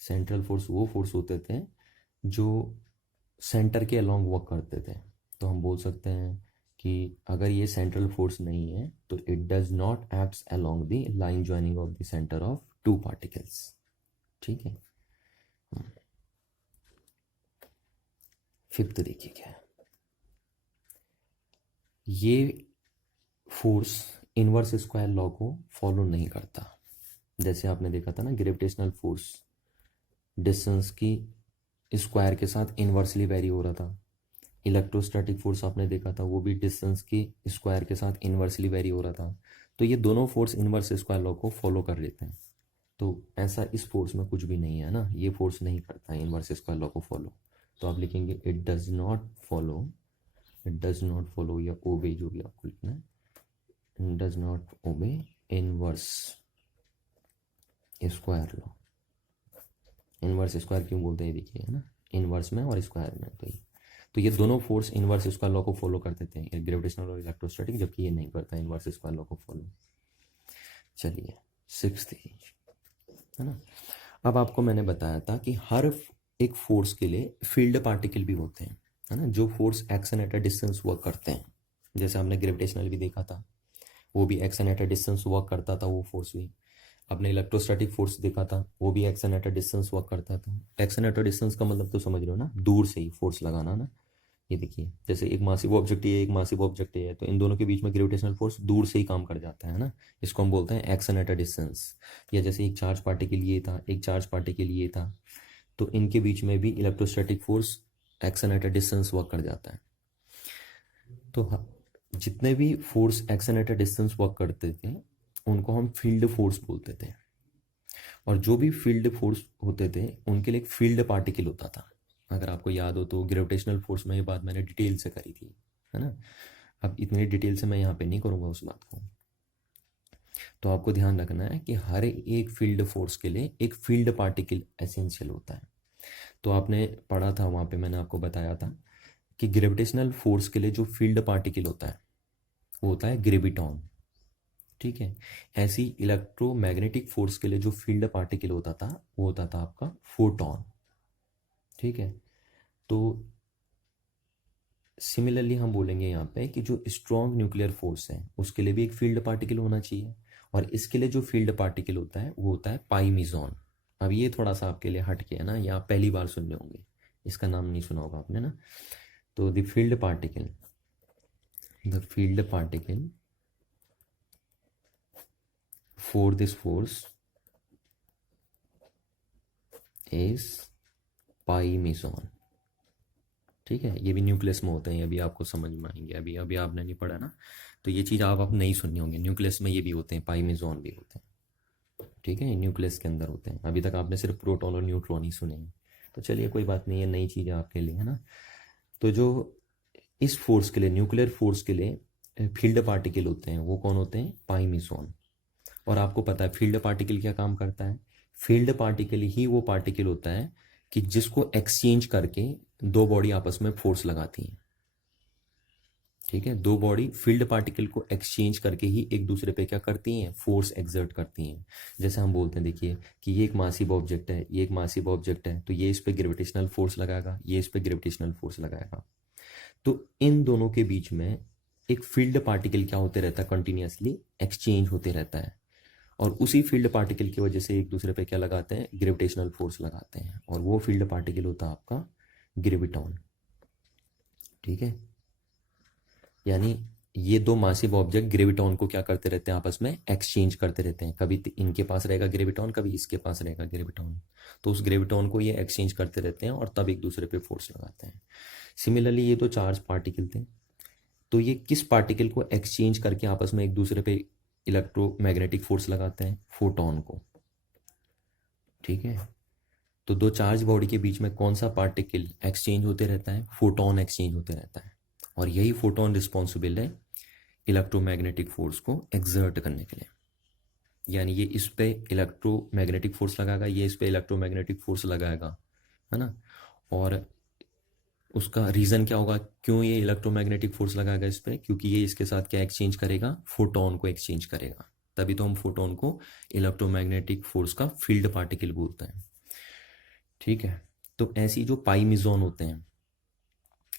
सेंट्रल फोर्स वो फोर्स होते थे जो सेंटर के अलोंग वर्क करते थे। तो हम बोल सकते हैं कि अगर ये सेंट्रल फोर्स नहीं है तो it does not acts along the line joining of the centre of two particles. ठीक है, फिफ्थ देखिए क्या है, ये फोर्स इनवर्स स्क्वायर लॉ को फॉलो नहीं करता। जैसे आपने देखा था ना, ग्रेविटेशनल फोर्स डिस्टेंस की स्क्वायर के साथ इनवर्सली वेरी हो रहा था। इलेक्ट्रोस्टैटिक फोर्स आपने देखा था, वो भी डिस्टेंस की स्क्वायर के साथ इनवर्सली वेरी हो रहा था। तो ये दोनों फोर्स इनवर्स स्क्वायर लॉ को फॉलो कर लेते हैं। तो ऐसा इस फोर्स में कुछ भी नहीं है ना, ये फोर्स नहीं करता है इनवर्स स्क्वायर लॉ को फॉलो। तो आप लिखेंगे it does not follow, it does not follow या ओबे, जो भी आपको लिखना है, does not obey inverse square law. Inverse square क्यों बोलते हैं देखिए, है ना, इनवर्स में और स्क्वायर में। तो ये दोनों फोर्स इनवर्स स्क्वायर लॉ को फॉलो करते थे, ग्रेविटेशनल और इलेक्ट्रोस्टैटिक, जबकि ये नहीं करता इनवर्स स्क्वायर लॉ को फॉलो। चलिए सिक्स्थ है ना। अब आपको मैंने बताया था कि हर एक फोर्स के लिए फील्ड पार्टिकल भी होते हैं, है ना, जो force action at a distance work करते हैं। जैसे हमने ग्रेविटेशनल भी देखा था, वो भी action at a distance work करता था, वो फोर्स भी। आपने इलेक्ट्रोस्टैटिक फोर्स देखा था, वो भी action at a distance work करता था। एक्शन एट अ डिस्टेंस का मतलब तो समझ रहे हो ना, दूर से ही फोर्स लगाना ना। ये देखिए, जैसे एक मासिव ऑब्जेक्ट है, एक मासिव ऑब्जेक्ट है, तो इन दोनों के बीच में ग्रेविटेशनल फोर्स दूर से ही काम कर जाता है ना, इसको हम बोलते हैं एक्शन एट अ डिस्टेंस। या जैसे एक चार्ज पार्टिकल ये था, एक चार्ज पार्टिकल ये था, तो इनके बीच में भी electrostatic force action at a distance work कर जाता है। तो जितने भी force action at a distance work करते थे उनको हम फील्ड फोर्स बोलते थे। और जो भी फील्ड फोर्स होते थे उनके लिए एक फील्ड पार्टिकल होता था। अगर आपको याद हो तो ग्रेविटेशनल फोर्स में ये बात मैंने डिटेल से करी थी, है ना। अब इतनी डिटेल से मैं यहाँ पे नहीं करूँगा उस बात को। तो आपको ध्यान रखना है कि हर एक फील्ड फोर्स के लिए एक फील्ड पार्टिकल एसेंशियल होता है। तो आपने पढ़ा था वहाँ पे, मैंने आपको बताया था कि ग्रेविटेशनल फोर्स के लिए जो फील्ड पार्टिकल होता है वो होता है ग्रेविटॉन। ठीक है, ऐसी इलेक्ट्रोमैग्नेटिक फोर्स के लिए जो फील्ड पार्टिकल होता था वो होता था आपका फोटॉन। ठीक है, तो सिमिलरली हम बोलेंगे यहाँ पे कि जो स्ट्रॉन्ग न्यूक्लियर फोर्स है उसके लिए भी एक फील्ड पार्टिकल होना चाहिए, और इसके लिए जो फील्ड पार्टिकल होता है वो होता है पाई मीजॉन। अब ये थोड़ा सा आपके लिए हट के है ना, ये आप पहली बार सुन रहे होंगे, इसका नाम नहीं सुना होगा आपने ना। तो the field particle for this force is pi meson. ठीक है, ये भी न्यूक्लियस में होते हैं, अभी आपको समझ में आएंगे। अभी अभी आपने नहीं पढ़ा ना, तो ये चीज़ आप नहीं सुननी होंगे। न्यूक्लियस में ये भी होते हैं, पाई मीजॉन भी होते हैं। ठीक है, न्यूक्लियस के अंदर होते हैं। अभी तक आपने सिर्फ प्रोटॉन और न्यूट्रॉन ही सुने हैं। तो चलिए कोई बात नहीं है, नई चीज़ है आपके लिए, है ना। तो जो इस फोर्स के लिए, न्यूक्लियर फोर्स के लिए फील्ड पार्टिकल होते हैं वो कौन होते हैं? पाई मीजॉन। और आपको पता है फील्ड पार्टिकल क्या काम करता है? फील्ड पार्टिकल ही वो पार्टिकल होता है कि जिसको एक्सचेंज करके दो बॉडी आपस में फोर्स लगाती हैं। ठीक है, दो बॉडी फील्ड पार्टिकल को एक्सचेंज करके ही एक दूसरे पे क्या करती हैं? फोर्स एक्सर्ट करती हैं। जैसे हम बोलते हैं, देखिए कि ये एक मासिव ऑब्जेक्ट है, ये एक मासिव ऑब्जेक्ट है, तो ये इस पे ग्रेविटेशनल फोर्स लगाएगा, ये इस पे ग्रेविटेशनल फोर्स लगाएगा। तो इन दोनों के बीच में एक फील्ड पार्टिकल क्या होते रहता है? कंटिन्यूसली एक्सचेंज होते रहता है। और उसी फील्ड पार्टिकल की वजह से एक दूसरे पे क्या लगाते हैं? ग्रेविटेशनल फोर्स लगाते हैं, और वो फील्ड पार्टिकल होता है आपका ग्रेविटॉन। ठीक है, यानी ये दो मासिव ऑब्जेक्ट ग्रेविटॉन को क्या करते रहते हैं? आपस में एक्सचेंज करते रहते हैं। कभी इनके पास रहेगा ग्रेविटॉन, कभी इसके पास रहेगा ग्रेविटॉन। तो उस ग्रेविटॉन को ये एक्सचेंज करते रहते हैं और तब एक दूसरे पे फोर्स लगाते हैं। सिमिलरली ये दो चार्ज पार्टिकल थे, तो ये किस पार्टिकल को एक्सचेंज करके आपस में एक दूसरे पे इलेक्ट्रोमैग्नेटिक फोर्स लगाते हैं? फोटॉन को। ठीक है, तो दो चार्ज बॉडी के बीच में कौन सा पार्टिकल एक्सचेंज होते रहता है? फोटॉन एक्सचेंज होते रहता है। और यही फोटॉन रिस्पॉन्सिबल है इलेक्ट्रोमैग्नेटिक फोर्स को एक्सर्ट करने के लिए। यानी ये इस पे इलेक्ट्रोमैग्नेटिक फोर्स लगाएगा, ये इस पे इलेक्ट्रोमैग्नेटिक फोर्स लगाएगा, है ना। और उसका रीज़न क्या होगा? क्यों ये इलेक्ट्रोमैग्नेटिक फोर्स लगाएगा इस पे? क्योंकि ये इसके साथ क्या एक्सचेंज करेगा? फोटॉन को एक्सचेंज करेगा। तभी तो हम फोटॉन को इलेक्ट्रोमैग्नेटिक फोर्स का फील्ड पार्टिकल बोलते हैं। ठीक है, तो ऐसी जो पाई मीजॉन होते हैं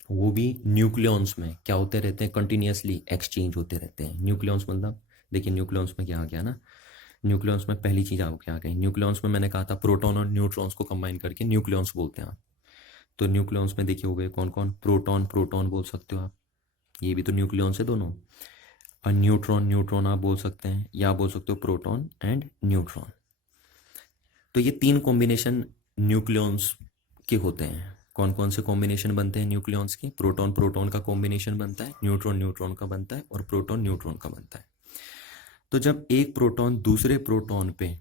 वो भी न्यूक्लियॉन्स में क्या होते रहते हैं? कंटिन्यूसली एक्सचेंज होते रहते हैं। न्यूक्लियॉन्स मतलब देखिए, न्यूक्लियॉन्स में क्या आ गया ना, न्यूक्लियॉन्स में पहली चीज़ आपको क्या आ गई? न्यूक्लियॉन्स में मैंने कहा था प्रोटॉन और न्यूट्रॉन्स को कंबाइन करके न्यूक्लियॉन्स बोलते हैं आप। तो न्यूक्लियॉन्स में देखिए हो गए कौन कौन? प्रोटॉन, प्रोटॉन बोल सकते हो आप, ये भी तो न्यूक्लियॉन्स है दोनों। और न्यूट्रॉन, न्यूट्रॉन आप बोल सकते हैं, या बोल सकते हो प्रोटॉन एंड न्यूट्रॉन। तो ये तीन कॉम्बिनेशन न्यूक्लियॉन्स के होते हैं। कौन कौन से कॉम्बिनेशन बनते हैं न्यूक्लियॉन्स के? प्रोटॉन प्रोटॉन का कॉम्बिनेशन बनता है, न्यूट्रॉन न्यूट्रॉन का बनता है, और प्रोटॉन न्यूट्रॉन का बनता है। तो जब एक प्रोटॉन दूसरे प्रोटॉन पे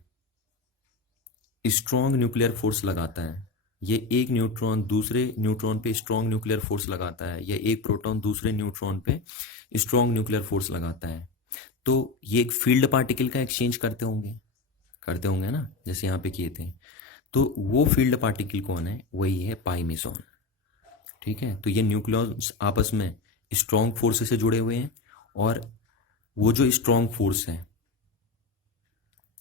स्ट्रॉन्ग न्यूक्लियर फोर्स लगाता है, ये एक न्यूट्रॉन दूसरे न्यूट्रॉन पे स्ट्रॉन्ग न्यूक्लियर फोर्स लगाता है, या एक प्रोटॉन दूसरे न्यूट्रॉन पे स्ट्रॉन्ग न्यूक्लियर फोर्स लगाता है, तो ये एक फील्ड पार्टिकल का एक्सचेंज करते होंगे ना, जैसे यहाँ पे किए थे। तो वो फील्ड पार्टिकल कौन है? वही है पाई मीजॉन। ठीक है, तो ये न्यूक्लियॉन्स आपस में स्ट्रॉन्ग फोर्स से जुड़े हुए हैं, और वो जो स्ट्रॉन्ग फोर्स है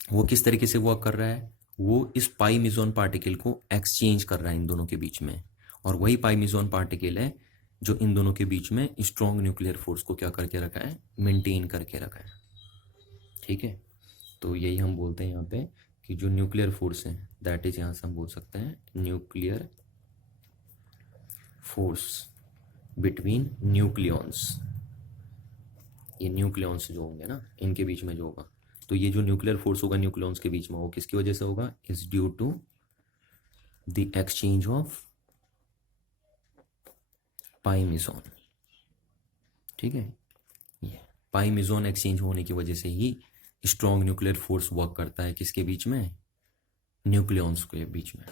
वो किस तरीके से वर्क कर रहा है? वो इस पाई मीजॉन पार्टिकल को एक्सचेंज कर रहा है इन दोनों के बीच में, और वही पाई मीजॉन पार्टिकल है जो इन दोनों के बीच में स्ट्रॉन्ग न्यूक्लियर फोर्स को क्या करके रखा है? मेंटेन करके रखा है। ठीक है, तो यही हम बोलते हैं यहाँ पे कि जो न्यूक्लियर फोर्स है, दैट इज, यहाँ से हम बोल सकते हैं न्यूक्लियर फोर्स बिटवीन न्यूक्लियॉन्स। ये न्यूक्लियॉन्स जो होंगे ना, इनके बीच में जो होगा, तो ये जो न्यूक्लियर फोर्स होगा न्यूक्लियॉन्स के बीच में, वो किसकी वजह से होगा? Is due to the exchange of pi meson, ठीक है। ये पाई मेसोन एक्सचेंज होने की वजह से ही स्ट्रॉन्ग न्यूक्लियर फोर्स वर्क करता है किसके बीच में, न्यूक्लियॉन्स के बीच में।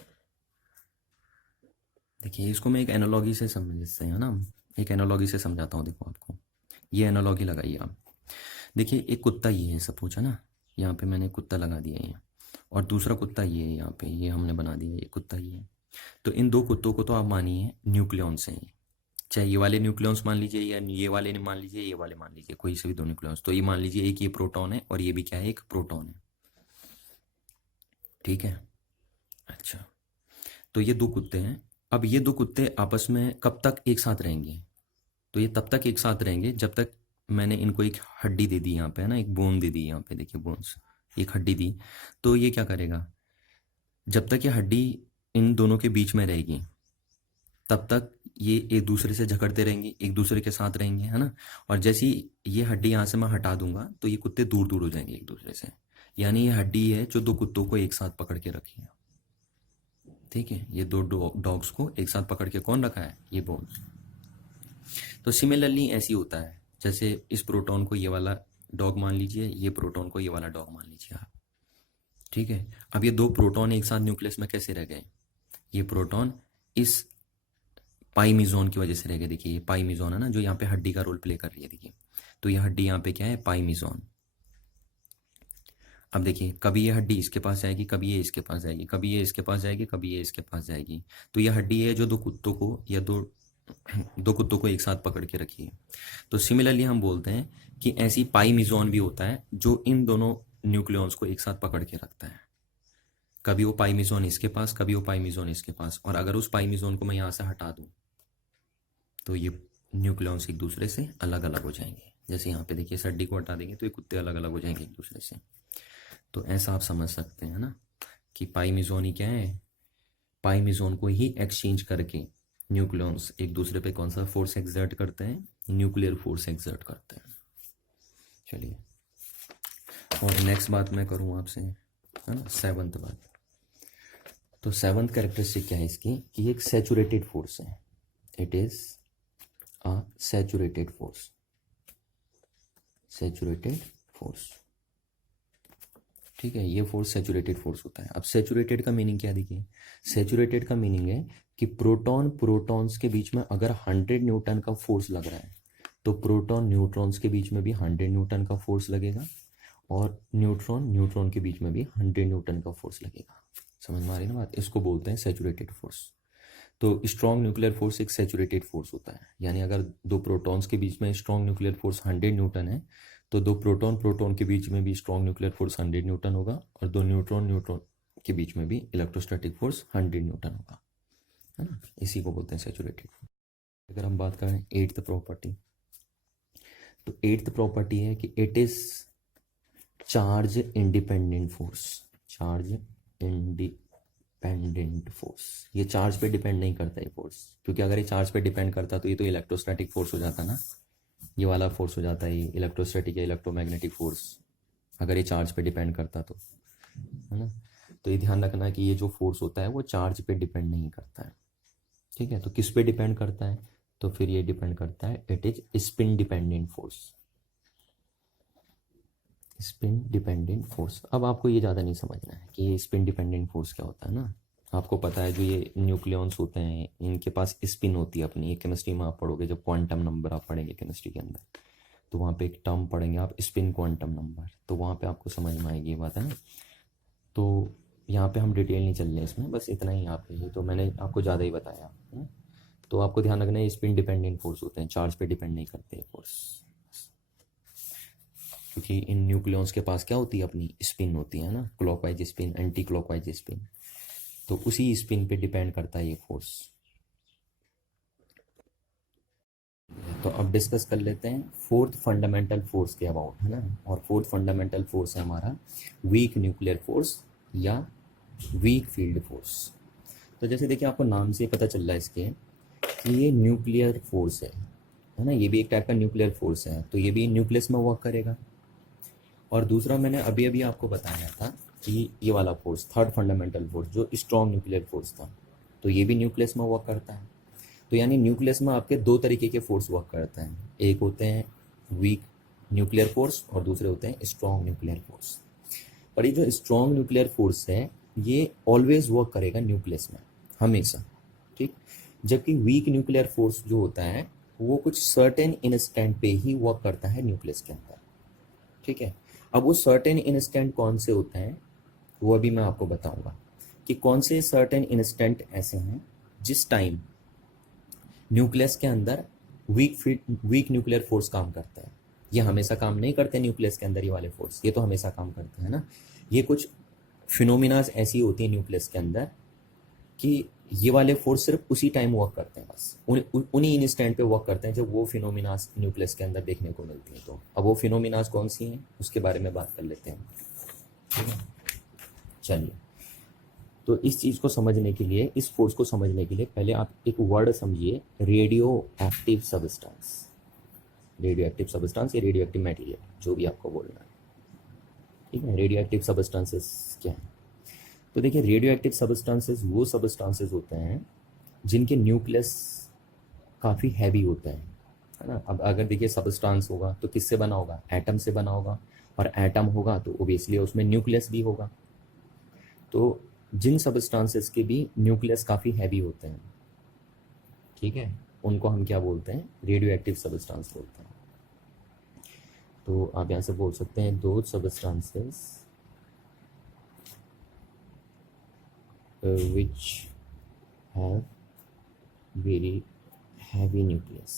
देखिए इसको मैं एक एनालॉजी से समझते हैं ना, एक एनालॉजी से समझाता हूँ। देखो आपको ये एनालॉजी लगाइए आप। देखिए एक कुत्ता ये है सपोज, है ना, यहाँ पे मैंने कुत्ता लगा दिया है, और दूसरा कुत्ता ये है यहाँ पे, ये हमने बना दिया, ये कुत्ता ये है। तो इन दो कुत्तों को तो आप मानिए न्यूक्लियॉन्स हैं, चाहे ये वाले न्यूक्लियॉन्स मान लीजिए या ये वाले मान लीजिए, ये वाले मान लीजिए, कोई से भी दो न्यूक्लियॉन्स। तो ये मान लीजिए एक ये प्रोटॉन है और ये भी क्या है, एक प्रोटॉन है, ठीक है। अच्छा, तो ये दो कुत्ते हैं। अब ये दो कुत्ते आपस में कब तक एक साथ रहेंगे, तो ये तब तक एक साथ रहेंगे जब तक मैंने इनको एक हड्डी दे दी यहाँ पे, है ना, एक बोन दे दी यहाँ पे, देखिए बोन्स, एक हड्डी दी। तो ये क्या करेगा, जब तक ये हड्डी इन दोनों के बीच में रहेगी तब तक ये एक दूसरे से झगड़ते रहेंगे, एक दूसरे के साथ रहेंगे, है ना। और जैसे ही ये हड्डी यहाँ से मैं हटा दूंगा तो ये कुत्ते दूर दूर हो जाएंगे एक दूसरे से। यानी ये हड्डी है जो दो कुत्तों को एक साथ पकड़ के रखी है, ठीक है। ये दो डॉग्स को एक साथ पकड़ के कौन रखा है, ये बोन। तो सिमिलरली ऐसी होता है, जैसे इस प्रोटॉन को ये वाला डॉग मान लीजिए, ये प्रोटॉन को ये वाला डॉग मान लीजिए आप, ठीक है। अब ये दो प्रोटॉन एक साथ न्यूक्लियस में कैसे रह गए, ये प्रोटॉन इस पाई मेसोन की वजह से रह गए। देखिए ये पाई मेसोन है ना, जो यहाँ पे हड्डी का रोल प्ले कर रही है, देखिए। तो ये हड्डी यहाँ पे क्या है, पाई मेसोन। अब देखिए कभी ये हड्डी इसके पास जाएगी, कभी ये इसके पास जाएगी, कभी ये इसके पास जाएगी, कभी ये इसके पास जाएगी। तो ये हड्डी है जो दो कुत्तों को, या दो कुत्तों को एक साथ पकड़ के रखी है। तो सिमिलरली हम बोलते हैं कि ऐसी पाई मेसोन भी होता है जो इन दोनों न्यूक्लियॉन्स को एक साथ पकड़ के रखता है। कभी वो पाई मेसोन इसके पास, कभी वो पाई मेसोन इसके पास। और अगर उस पाई मेसोन को मैं यहाँ से हटा दूँ तो ये न्यूक्लियॉन्स एक दूसरे से अलग अलग हो जाएंगे। जैसे यहाँ पे देखिए इस हड्डी को हटा देंगे तो ये कुत्ते अलग अलग हो जाएंगे एक दूसरे से। तो ऐसा आप समझ सकते हैं ना कि पाई मेसोन ही क्या है, पाई मेसोन को ही एक्सचेंज करके न्यूक्लियॉन्स एक दूसरे पे कौन सा फोर्स एक्सर्ट करते हैं, न्यूक्लियर फोर्स एक्सर्ट करते हैं। चलिए, और नेक्स्ट बात मैं करूँ आपसे, है ना, सेवंथ बात। तो सेवंथ कैरेक्टरिस्टिक क्या है इसकी, कि एक सैचुरेटेड फोर्स है। It is a saturated force, saturated force, ठीक है। ये फोर्स सैचुरेटेड फोर्स होता है। अब सैचुरेटेड का मीनिंग क्या, देखिए सैचुरेटेड का मीनिंग है कि प्रोटॉन प्रोटॉन्स के बीच में अगर 100 न्यूटन का फोर्स लग रहा है तो प्रोटॉन न्यूट्रॉन्स के बीच में भी 100 न्यूटन का फोर्स लगेगा, और न्यूट्रॉन न्यूट्रॉन के बीच में भी 100 न्यूटन का फोर्स लगेगा। समझ में आ रही है ना बात, इसको बोलते हैं सैचुरेटेड फोर्स। तो स्ट्रॉन्ग न्यूक्लियर फोर्स एक सैचुरेटेड फोर्स होता है। यानी अगर दो प्रोटॉन्स के बीच में स्ट्रॉन्ग न्यूक्लियर फोर्स 100 न्यूटन है तो दो प्रोटॉन प्रोटॉन के बीच में भी स्ट्रॉन्ग न्यूक्लियर फोर्स 100 न्यूटन होगा, और दो न्यूट्रॉन न्यूट्रॉन के बीच में भी इलेक्ट्रोस्टैटिक फोर्स 100 न्यूटन होगा, है ना। इसी को बोलते हैं सैचुरेटेड। अगर हम बात करें एट्थ प्रॉपर्टी, तो एट्थ प्रॉपर्टी है कि it is charge independent force, charge independent force. ये चार्ज पे डिपेंड नहीं करता है फोर्स, क्योंकि अगर ये चार्ज पे डिपेंड करता तो ये तो इलेक्ट्रोस्टैटिक फोर्स हो जाता ना, ये वाला फोर्स हो जाता है इलेक्ट्रोस्टैटिक या इलेक्ट्रोमैग्नेटिक फोर्स, अगर ये चार्ज पे डिपेंड करता तो, है ना। तो ये ध्यान रखना कि ये जो फोर्स होता है वो चार्ज पे डिपेंड नहीं करता है, ठीक है। तो किस पे डिपेंड करता है, तो फिर ये डिपेंड करता है, it is spin dependent force, spin dependent force. अब आपको ये ज़्यादा नहीं समझना है कि ये स्पिन डिपेंडेंट फोर्स क्या होता है ना। आपको पता है जो ये न्यूक्लियॉन्स होते हैं इनके पास स्पिन होती है अपनी। ये केमिस्ट्री में आप पढ़ोगे, जब क्वांटम नंबर आप पढ़ेंगे केमिस्ट्री के अंदर, तो वहाँ पे एक टर्म पढ़ेंगे आप, स्पिन क्वांटम नंबर। तो वहाँ पे आपको समझ में आएगी ये बात, है ना। तो यहाँ पे हम डिटेल नहीं चल रहे इसमें, बस इतना ही आप ये तो मैंने आपको ज़्यादा ही बताया, है ना। तो आपको ध्यान रखना है स्पिन डिपेंडेंट फोर्स होते हैं, चार्ज पे डिपेंड नहीं करते फोर्स, क्योंकि इन न्यूक्लियॉन्स के पास क्या होती है, अपनी स्पिन होती है ना, clockwise spin, anti clockwise spin. तो उसी स्पिन पे डिपेंड करता है ये फोर्स। तो अब डिस्कस कर लेते हैं फोर्थ फंडामेंटल फोर्स के अबाउट, है ना। और फोर्थ फंडामेंटल फोर्स है हमारा वीक न्यूक्लियर फोर्स या वीक फील्ड फोर्स। तो जैसे देखिए आपको नाम से पता चल रहा है इसके कि ये न्यूक्लियर फोर्स है ना, ये भी एक टाइप का न्यूक्लियर फोर्स है। तो ये भी न्यूक्लियस में वर्क करेगा। और दूसरा मैंने अभी अभी आपको बताया था कि ये वाला फोर्स, थर्ड फंडामेंटल फोर्स जो स्ट्रॉन्ग न्यूक्लियर फोर्स था, तो ये भी न्यूक्लियस में वर्क करता है। तो यानी न्यूक्लियस में आपके दो तरीके के फोर्स वर्क करते हैं, एक होते हैं वीक न्यूक्लियर फोर्स और दूसरे होते हैं स्ट्रॉन्ग न्यूक्लियर फोर्स। पर ये जो स्ट्रॉन्ग न्यूक्लियर फोर्स है ये ऑलवेज वर्क करेगा न्यूक्लियस में, हमेशा, ठीक। जबकि वीक न्यूक्लियर फोर्स जो होता है वो कुछ सर्टेन इंस्टेंट पे ही वर्क करता है न्यूक्लियस के अंदर, ठीक है। अब वो सर्टेन इंस्टेंट कौन से होते हैं वो अभी मैं आपको बताऊंगा कि कौन से सर्टेन इंस्टेंट ऐसे हैं जिस टाइम न्यूक्लियस के अंदर वीक न्यूक्लियर फोर्स काम करता है। ये हमेशा काम नहीं करते न्यूक्लियस के अंदर, ये वाले फोर्स ये तो हमेशा काम करते हैं ना। ये कुछ फिनोमिनाज ऐसी होती है न्यूक्लियस के अंदर कि ये वाले फोर्स सिर्फ उसी टाइम वर्क करते हैं, बस उन्हीं इंस्टेंट पे वर्क करते हैं जब वो फिनोमिनाज न्यूक्लियस के अंदर देखने को मिलती हैं। तो अब वो फिनोमिनाज कौन सी हैं उसके बारे में बात कर लेते हैं, ठीक है। चलिए, तो इस चीज़ को समझने के लिए, इस फोर्स को समझने के लिए पहले आप एक वर्ड समझिए, radio active substance. Radio active substance या रेडियो एक्टिव मटेरियल, जो भी आपको बोलना है, ठीक है। रेडियो एक्टिव सब्सटेंसेस क्या है? तो देखिए, रेडियो एक्टिव सब्सटेंसेस वो सब्सटेंसेस होते हैं जिनके न्यूक्लियस काफ़ी हैवी होते हैं, है ना। अब अगर देखिए सब्सटेंस होगा तो किससे बना होगा? एटम से बना होगा, और एटम होगा तो ओबियसली उसमें न्यूक्लियस भी होगा। तो जिन सब्सटेंसेस के भी न्यूक्लियस काफ़ी हैवी होते हैं, ठीक है, उनको हम क्या बोलते हैं? रेडियो एक्टिव सब्सटेंस बोलते हैं। तो आप यहाँ से बोल सकते हैं दो substances which have very heavy nucleus,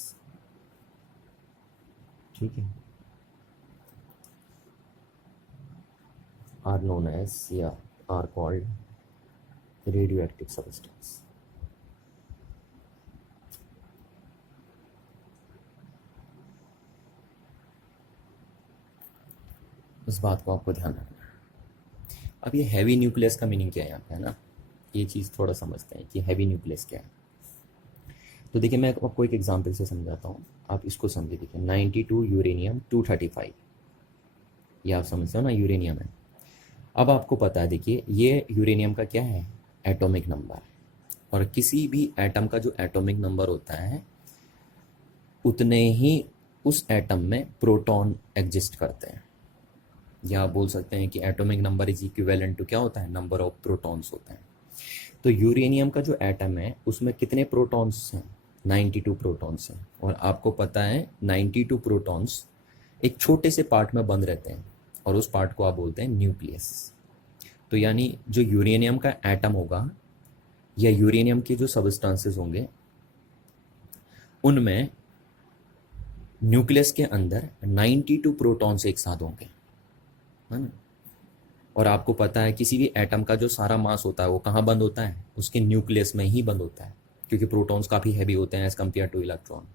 ठीक है, are known as या are called radioactive substance। इस बात को आपको ध्यान रखना है। अब ये हैवी न्यूक्लियस का मीनिंग क्या है यहाँ पे, है ना, ये चीज़ थोड़ा समझते हैं कि हैवी न्यूक्लियस क्या है। तो देखिए, मैं आपको एक एग्जांपल से समझाता हूँ, आप इसको समझिए। देखिए 92 यूरेनियम 235, ये आप समझते हो ना, यूरेनियम है। अब आपको पता है, देखिए ये यूरेनियम का क्या है? Atomic number. और किसी भी एटम का जो एटॉमिक नंबर होता है उतने ही उस एटम में प्रोटॉन एग्जिस्ट करते हैं। या आप बोल सकते हैं कि atomic number is equivalent to क्या होता है? नंबर ऑफ प्रोटॉन्स होते हैं। तो यूरेनियम का जो एटम है उसमें कितने प्रोटॉन्स हैं? 92 प्रोटॉन्स हैं। और आपको पता है 92 प्रोटॉन्स एक छोटे से पार्ट में बंद रहते हैं, और उस पार्ट को आप बोलते हैं न्यूक्लियस। तो यानी जो यूरेनियम का एटम होगा या यूरेनियम के जो सब्सटेंसेस होंगे उनमें न्यूक्लियस के अंदर 92 प्रोटॉन्स एक साथ होंगे, है ना। और आपको पता है किसी भी एटम का जो सारा मास होता है वो कहाँ बंद होता है? उसके न्यूक्लियस में ही बंद होता है, क्योंकि प्रोटॉन्स काफ़ी हैवी होते हैं एज कम्पेयर टू इलेक्ट्रॉन।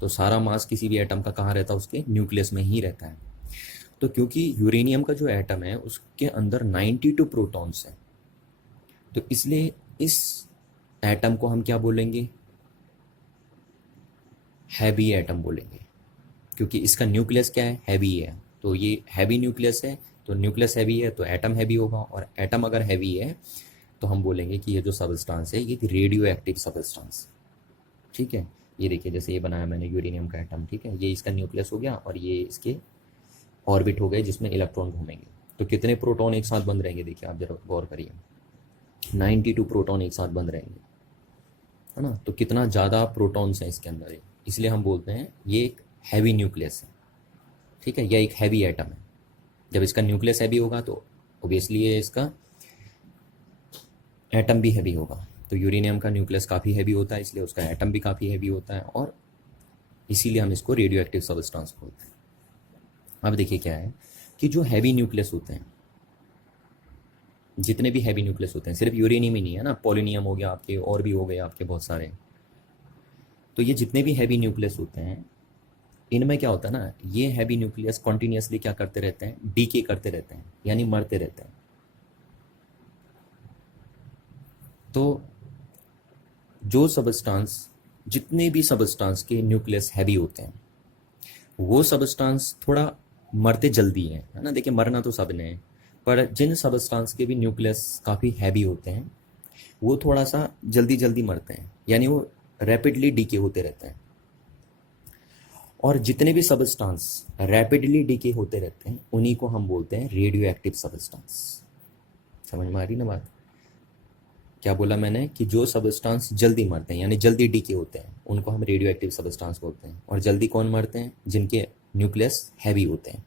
तो सारा मास किसी भी एटम का कहाँ रहता है? उसके न्यूक्लियस में ही रहता है। तो क्योंकि यूरेनियम का जो एटम है उसके अंदर 92 प्रोटॉन्स हैं, तो इसलिए इस एटम को हम क्या बोलेंगे? हैवी एटम बोलेंगे, क्योंकि इसका न्यूक्लियस क्या है? हैवी है। तो ये हैवी न्यूक्लियस है, तो न्यूक्लियस हैवी है तो एटम हैवी होगा, और एटम अगर हैवी है तो हम बोलेंगे कि ये जो सब्सटेंस है ये रेडियो एक्टिव सब्सटेंस, ठीक है। ये देखिए, जैसे ये बनाया मैंने यूरेनियम का एटम, ठीक है, ये इसका न्यूक्लियस हो गया और ये इसके ऑर्बिट हो गए जिसमें इलेक्ट्रॉन घूमेंगे। तो कितने प्रोटॉन एक साथ बंद रहेंगे? देखिए आप जरा गौर करिए, 92 प्रोटॉन एक साथ बंद रहेंगे, है ना। तो कितना ज़्यादा प्रोटॉन्स हैं इसके अंदर, इसलिए हम बोलते हैं ये एक हैवी न्यूक्लियस है, ठीक है, यह एक हैवी एटम है। जब इसका न्यूक्लियस हैवी होगा तो ऑब्वियसली ये इसका एटम भी हैवी होगा। तो यूरेनियम का न्यूक्लियस काफ़ी हैवी होता है, इसलिए उसका एटम भी काफ़ी हैवी होता है, और इसीलिए हम इसको रेडियो एक्टिव सब्सटेंस बोलते हैं। अब देखिए क्या है कि जो हैवी न्यूक्लियस होते हैं, जितने भी हैवी न्यूक्लियस होते हैं, सिर्फ यूरेनियम ही नहीं है ना, पोलोनियम हो गया आपके, और भी हो गए आपके बहुत सारे। तो ये जितने भी हैवी न्यूक्लियस होते हैं इनमें क्या होता है ना, ये हैवी न्यूक्लियस कॉन्टिन्यूसली क्या करते रहते हैं? डीके करते रहते हैं, यानी मरते रहते हैं। तो जो सब्सटेंस, जितने भी सब्सटेंस के न्यूक्लियस हैवी होते हैं वो सब्सटेंस थोड़ा मरते जल्दी हैं, है ना। देखिए मरना तो सब ने है, पर जिन सब्सटेंस के भी न्यूक्लियस काफ़ी हैवी होते हैं वो थोड़ा सा जल्दी जल्दी मरते हैं, यानी वो रैपिडली डीके होते रहते हैं। और जितने भी सबस्टांस रैपिडली डीके होते रहते हैं उन्हीं को हम बोलते हैं रेडियो एक्टिव सबस्टांस। समझ में आ रही ना बात? क्या बोला मैंने कि जो सबस्टांस जल्दी मरते हैं यानी जल्दी डीके होते हैं उनको हम रेडियो एक्टिव सबस्टांस बोलते हैं। और जल्दी कौन मरते हैं? जिनके न्यूक्लियस हैवी होते हैं।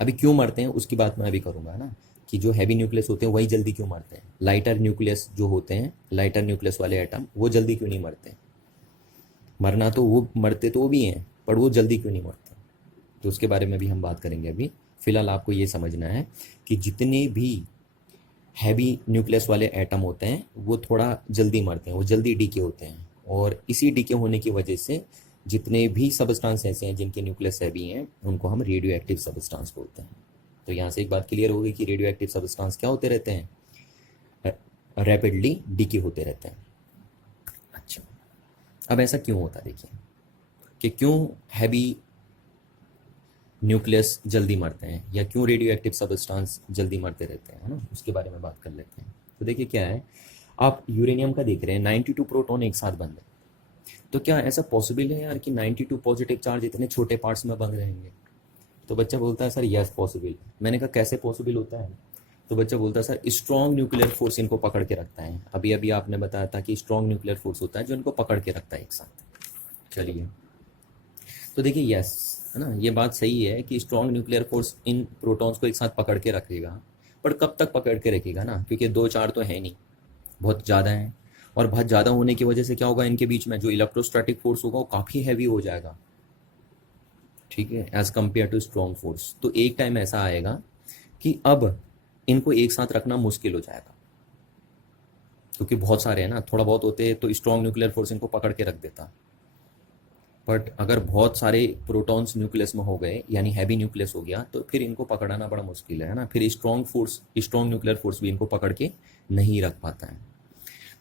अभी क्यों मरते हैं उसकी बात मैं अभी करूंगा ना, कि जो हैवी न्यूक्लियस होते हैं वही जल्दी क्यों मरते हैं। लाइटर न्यूक्लियस जो होते हैं, लाइटर न्यूक्लियस वाले एटम, वो जल्दी क्यों नहीं मरते? मरना तो वो मरते तो वो भी हैं, पर वो जल्दी क्यों नहीं मरते? तो उसके बारे में भी हम बात करेंगे। अभी फिलहाल आपको ये समझना है कि जितने भी हैवी न्यूक्लियस वाले एटम होते हैं वो थोड़ा जल्दी मरते हैं, वो जल्दी डीके होते हैं। और इसी डीके होने की वजह से जितने भी सबस्टांस ऐसे हैं जिनके न्यूक्लियस हैवी हैं उनको हम रेडियो एक्टिव सबस्टांस बोलते हैं। तो यहाँ से एक बात क्लियर हो गई कि रेडियो एक्टिव सबस्टांस क्या होते रहते हैं? रैपिडली डीके होते रहते हैं। अच्छा, अब ऐसा क्यों होता है देखिए, कि क्यों हैवी न्यूक्लियस जल्दी मरते हैं या क्यों रेडियो एक्टिव सबस्टांस जल्दी मरते रहते हैं, है ना, उसके बारे में बात कर लेते हैं। तो देखिए क्या है, आप यूरेनियम का देख रहे हैं 92 प्रोटॉन एक साथ बंद है। तो क्या ऐसा पॉसिबल है यार कि 92 पॉजिटिव चार्ज इतने छोटे पार्ट्स में बंद रहेंगे? तो बच्चा बोलता है सर यस पॉसिबल। मैंने कहा कैसे पॉसिबल होता है? तो बच्चा बोलता है सर स्ट्रॉन्ग न्यूक्लियर फोर्स इनको पकड़ के रखता है। अभी अभी आपने बताया था कि स्ट्रॉन्ग न्यूक्लियर फोर्स होता है जो इनको पकड़ के रखता है एक साथ। चलिए, तो देखिए यस, है ना, ये बात सही है कि strong nuclear force in protons को एक साथ पकड़ के रखेगा। पर कब तक पकड़ के रखेगा ना, क्योंकि दो चार तो है नहीं, बहुत ज़्यादा है। और बहुत ज़्यादा होने की वजह से क्या होगा, इनके बीच में जो इलेक्ट्रोस्टैटिक फोर्स होगा वो काफ़ी हैवी हो जाएगा, ठीक है, as compare to strong force. तो एक टाइम ऐसा आएगा कि अब इनको एक साथ रखना मुश्किल हो जाएगा, क्योंकि बहुत सारे हैं ना, थोड़ा बहुत होते तो स्ट्रॉन्ग न्यूक्लियर फोर्स इनको पकड़ के रख देता। बट अगर बहुत सारे प्रोटॉन्स न्यूक्लियस में हो गए यानी हैवी न्यूक्लियस हो गया तो फिर इनको पकड़ना बड़ा मुश्किल है ना। फिर स्ट्रॉन्ग न्यूक्लियर फोर्स भी इनको पकड़ के नहीं रख पाता है।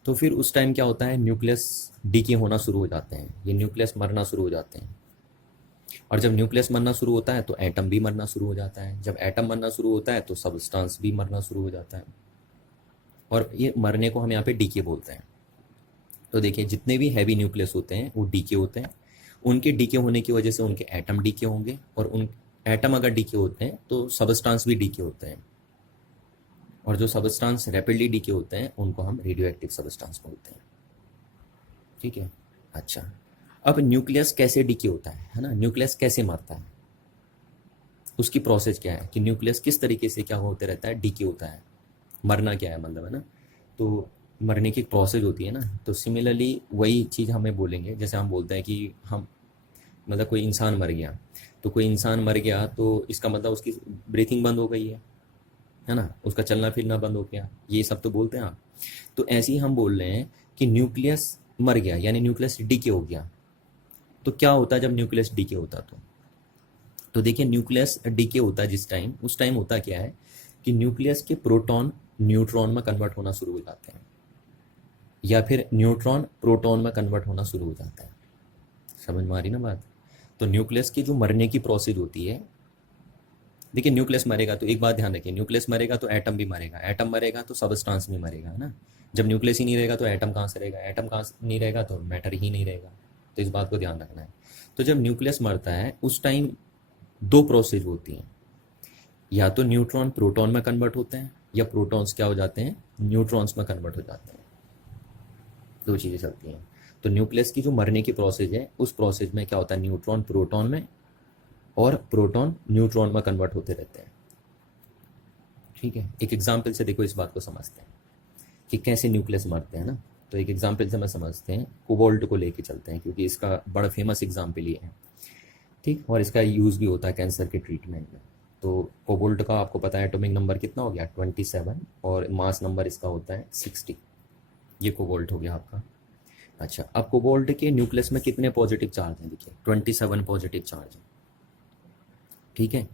तो फिर उस टाइम क्या होता है, न्यूक्लियस डीके होना शुरू हो जाते हैं, ये न्यूक्लियस मरना शुरू हो जाते हैं। और जब न्यूक्लियस मरना शुरू होता है तो एटम भी मरना शुरू हो जाता है। जब एटम मरना शुरू होता है तो सबस्टांस भी मरना शुरू हो जाता है। और ये मरने को हम यहाँ पे डीके बोलते हैं। तो देखिए जितने भी हैवी न्यूक्लियस होते हैं वो डीके होते हैं। उनके डीके होने की वजह से उनके एटम डीके होंगे, और उन एटम अगर डीके होते हैं तो सबस्टांस भी डीके होते हैं। और जो सबस्टांस रैपिडली डीके होते हैं उनको हम रेडियो एक्टिव सबस्टांस बोलते हैं, ठीक है। अच्छा, अब न्यूक्लियस कैसे डीके होता है ना, न्यूक्लियस कैसे मरता है, उसकी प्रोसेस क्या है, कि न्यूक्लियस किस तरीके से क्या होते रहता है, डीके होता है। मरना क्या है मतलब, है ना। तो मरने की प्रोसेस होती है ना। तो सिमिलरली वही चीज़ हमें बोलेंगे, जैसे हम बोलते हैं कि हम मतलब कोई इंसान मर गया, तो कोई इंसान मर गया तो इसका मतलब उसकी ब्रीथिंग बंद हो गई है ना, उसका चलना फिरना बंद हो गया, ये सब तो बोलते हैं आप। तो ऐसे ही हम बोल रहे हैं कि न्यूक्लियस मर गया यानी न्यूक्लियस डीके हो गया। तो क्या होता है जब न्यूक्लियस डीके होता तो देखिए न्यूक्लियस डीके होता है जिस टाइम, उस टाइम होता क्या है कि न्यूक्लियस के प्रोटॉन न्यूट्रॉन में कन्वर्ट होना शुरू हो जाते हैं, या फिर न्यूट्रॉन प्रोटॉन में कन्वर्ट होना शुरू हो जाता है। समझ में आ रही ना बात? तो न्यूक्लियस की जो मरने की प्रोसेस होती है, देखिए न्यूक्लियस मरेगा तो एक बात ध्यान रखिए, न्यूक्लियस मरेगा तो एटम भी मरेगा, एटम मरेगा तो सबस्टांस भी मरेगा, है ना। जब न्यूक्लियस ही नहीं रहेगा तो एटम कहाँ से रहेगा, एटम कहाँ से नहीं रहेगा तो मैटर ही नहीं रहेगा। तो इस बात को ध्यान रखना है। तो जब न्यूक्लियस मरता है उस टाइम दो प्रोसेस होती हैं, या तो न्यूट्रॉन प्रोटॉन में कन्वर्ट होते हैं या प्रोटॉन्स क्या हो जाते हैं, न्यूट्रॉन्स में कन्वर्ट हो जाते हैं। दो चीज़ें चलती हैं। तो न्यूक्लियस की जो मरने की प्रोसेस है उस प्रोसेस में क्या होता है, न्यूट्रॉन प्रोटॉन में और प्रोटॉन न्यूट्रॉन में कन्वर्ट होते रहते हैं, ठीक है। एक एग्जाम्पल से देखो इस बात को समझते हैं कि कैसे न्यूक्लियस मरते हैं ना। तो एक एग्जाम्पल से मैं समझते हैं, कोबाल्ट को लेके चलते हैं क्योंकि इसका बड़ा फेमस एग्जाम्पल ये है, ठीक। और इसका यूज़ भी होता है कैंसर के ट्रीटमेंट में। तो कोबाल्ट का आपको पता है एटॉमिक नंबर कितना हो गया, 27, और मास नंबर इसका होता है 60। ये कोबाल्ट हो गया आपका। अच्छा, अब कोबाल्ट के न्यूक्लियस में कितने पॉजिटिव चार्ज हैं, देखिए 27 पॉजिटिव चार्ज है, ठीक है।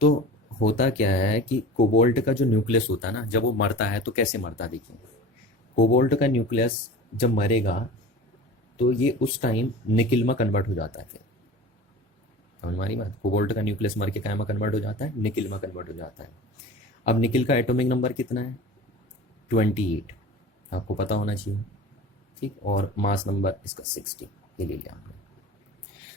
तो होता क्या है कि कोबाल्ट का जो न्यूक्लियस होता है ना, जब वो मरता है तो कैसे मरता है, देखिए कोबाल्ट का न्यूक्लियस जब मरेगा तो ये उस टाइम निकिल में कन्वर्ट हो जाता है। फिर हमारी बात, कोबाल्ट का न्यूक्लियस मर के क्या में कन्वर्ट हो जाता है, निकिल में कन्वर्ट हो जाता है। अब निकिल का एटॉमिक नंबर कितना है, 28, आपको पता होना चाहिए। ठीक, और मास नंबर इसका 60, ये ले लिया हमने।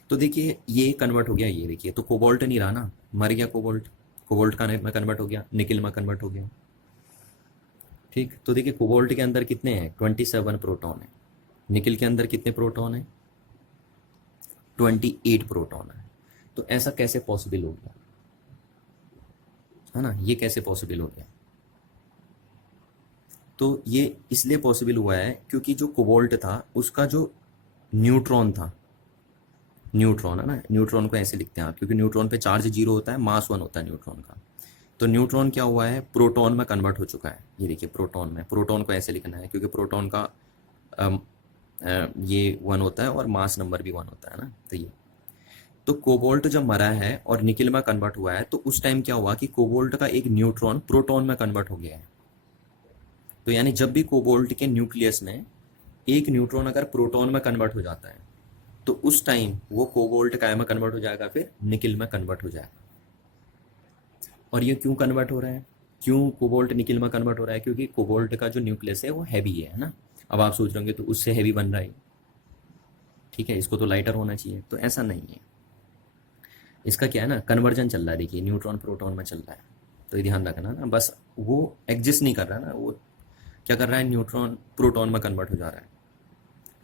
तो देखिए ये कन्वर्ट हो गया, ये देखिए तो कोबाल्ट नहीं रहा ना, मर गया कोबाल्ट, कोबाल्ट का में कन्वर्ट हो गया, निकिल में कन्वर्ट हो गया। ठीक, तो देखिए कोबाल्ट के अंदर कितने हैं, 27 प्रोटॉन है, निकिल के अंदर कितने प्रोटॉन है, 28 प्रोटॉन है। तो ऐसा कैसे पॉसिबल हो गया, है ना, ये कैसे पॉसिबल हो गया? तो ये इसलिए पॉसिबल हुआ है क्योंकि जो कोबाल्ट था उसका जो न्यूट्रॉन था, न्यूट्रॉन है ना, न्यूट्रॉन को ऐसे लिखते हैं आप, क्योंकि न्यूट्रॉन पे चार्ज 0 होता है, मास 1 होता है न्यूट्रॉन का। तो न्यूट्रॉन क्या हुआ है, प्रोटॉन में कन्वर्ट हो चुका है। ये देखिए प्रोटॉन में, प्रोटॉन को ऐसे लिखना है क्योंकि प्रोटॉन का ये 1 होता है और मास नंबर भी 1 होता है ना। तो ये तो कोबाल्ट जब मरा है और निकिल में कन्वर्ट हुआ है, तो उस टाइम क्या हुआ कि कोबाल्ट का एक न्यूट्रॉन प्रोटॉन में कन्वर्ट हो गया है। तो यानी जब भी कोबाल्ट के न्यूक्लियस में एक न्यूट्रॉन अगर प्रोटॉन में कन्वर्ट हो जाता है, तो उस टाइम वो कोबाल्ट काय में कन्वर्ट हो जाएगा, फिर निकिल में कन्वर्ट हो जाएगा। और ये क्यों कन्वर्ट हो रहा है, क्यों कोबाल्ट निकिल में कन्वर्ट हो रहा है? क्योंकि कोबाल्ट का जो न्यूक्लियस है वो हैवी है ना। अब आप सोच रहे होंगे तो उससे हैवी बन रहा है, ठीक है, इसको तो लाइटर होना चाहिए, तो ऐसा नहीं है। इसका क्या है ना, कन्वर्जन चल रहा है, देखिए न्यूट्रॉन प्रोटॉन में चल रहा है। तो ये ध्यान रखना ना, बस वो एग्जिस्ट नहीं कर रहा ना, वो क्या कर रहा है, न्यूट्रॉन प्रोटॉन में कन्वर्ट हो जा रहा है।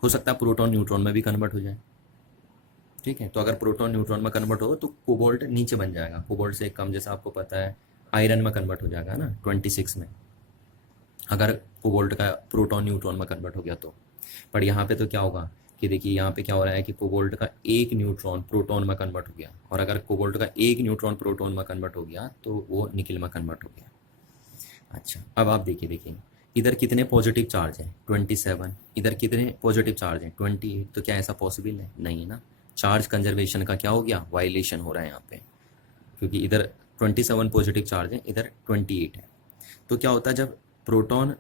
हो सकता है प्रोटॉन न्यूट्रॉन में भी कन्वर्ट हो जाए, ठीक है। तो अगर प्रोटॉन न्यूट्रॉन में कन्वर्ट हो तो कोबाल्ट नीचे बन जाएगा, कोबाल्ट से कम, जैसा आपको पता है आयरन में कन्वर्ट हो जाएगा ना 26 में, अगर कोबाल्ट का प्रोटॉन न्यूट्रॉन में कन्वर्ट हो गया तो। पर यहाँ पे तो क्या होगा कि देखिए यहाँ पे क्या हो रहा है कि कोबाल्ट का एक न्यूट्रॉन प्रोटॉन में कन्वर्ट हो गया, और अगर कोबाल्ट का एक न्यूट्रॉन प्रोटॉन में कन्वर्ट हो गया तो वो निकिल में कन्वर्ट हो गया। अच्छा, अब आप देखिए इधर कितने पॉजिटिव चार्ज हैं, 27, इधर कितने पॉजिटिव चार्ज हैं, 28। तो क्या ऐसा पॉसिबल है? नहीं ना। चार्ज कंजर्वेशन का क्या हो गया, वायलेशन हो रहा है यहाँ पे, क्योंकि इधर 27 पॉजिटिव चार्ज है, इधर 28 है। तो क्या होता है जब प्रोटॉन,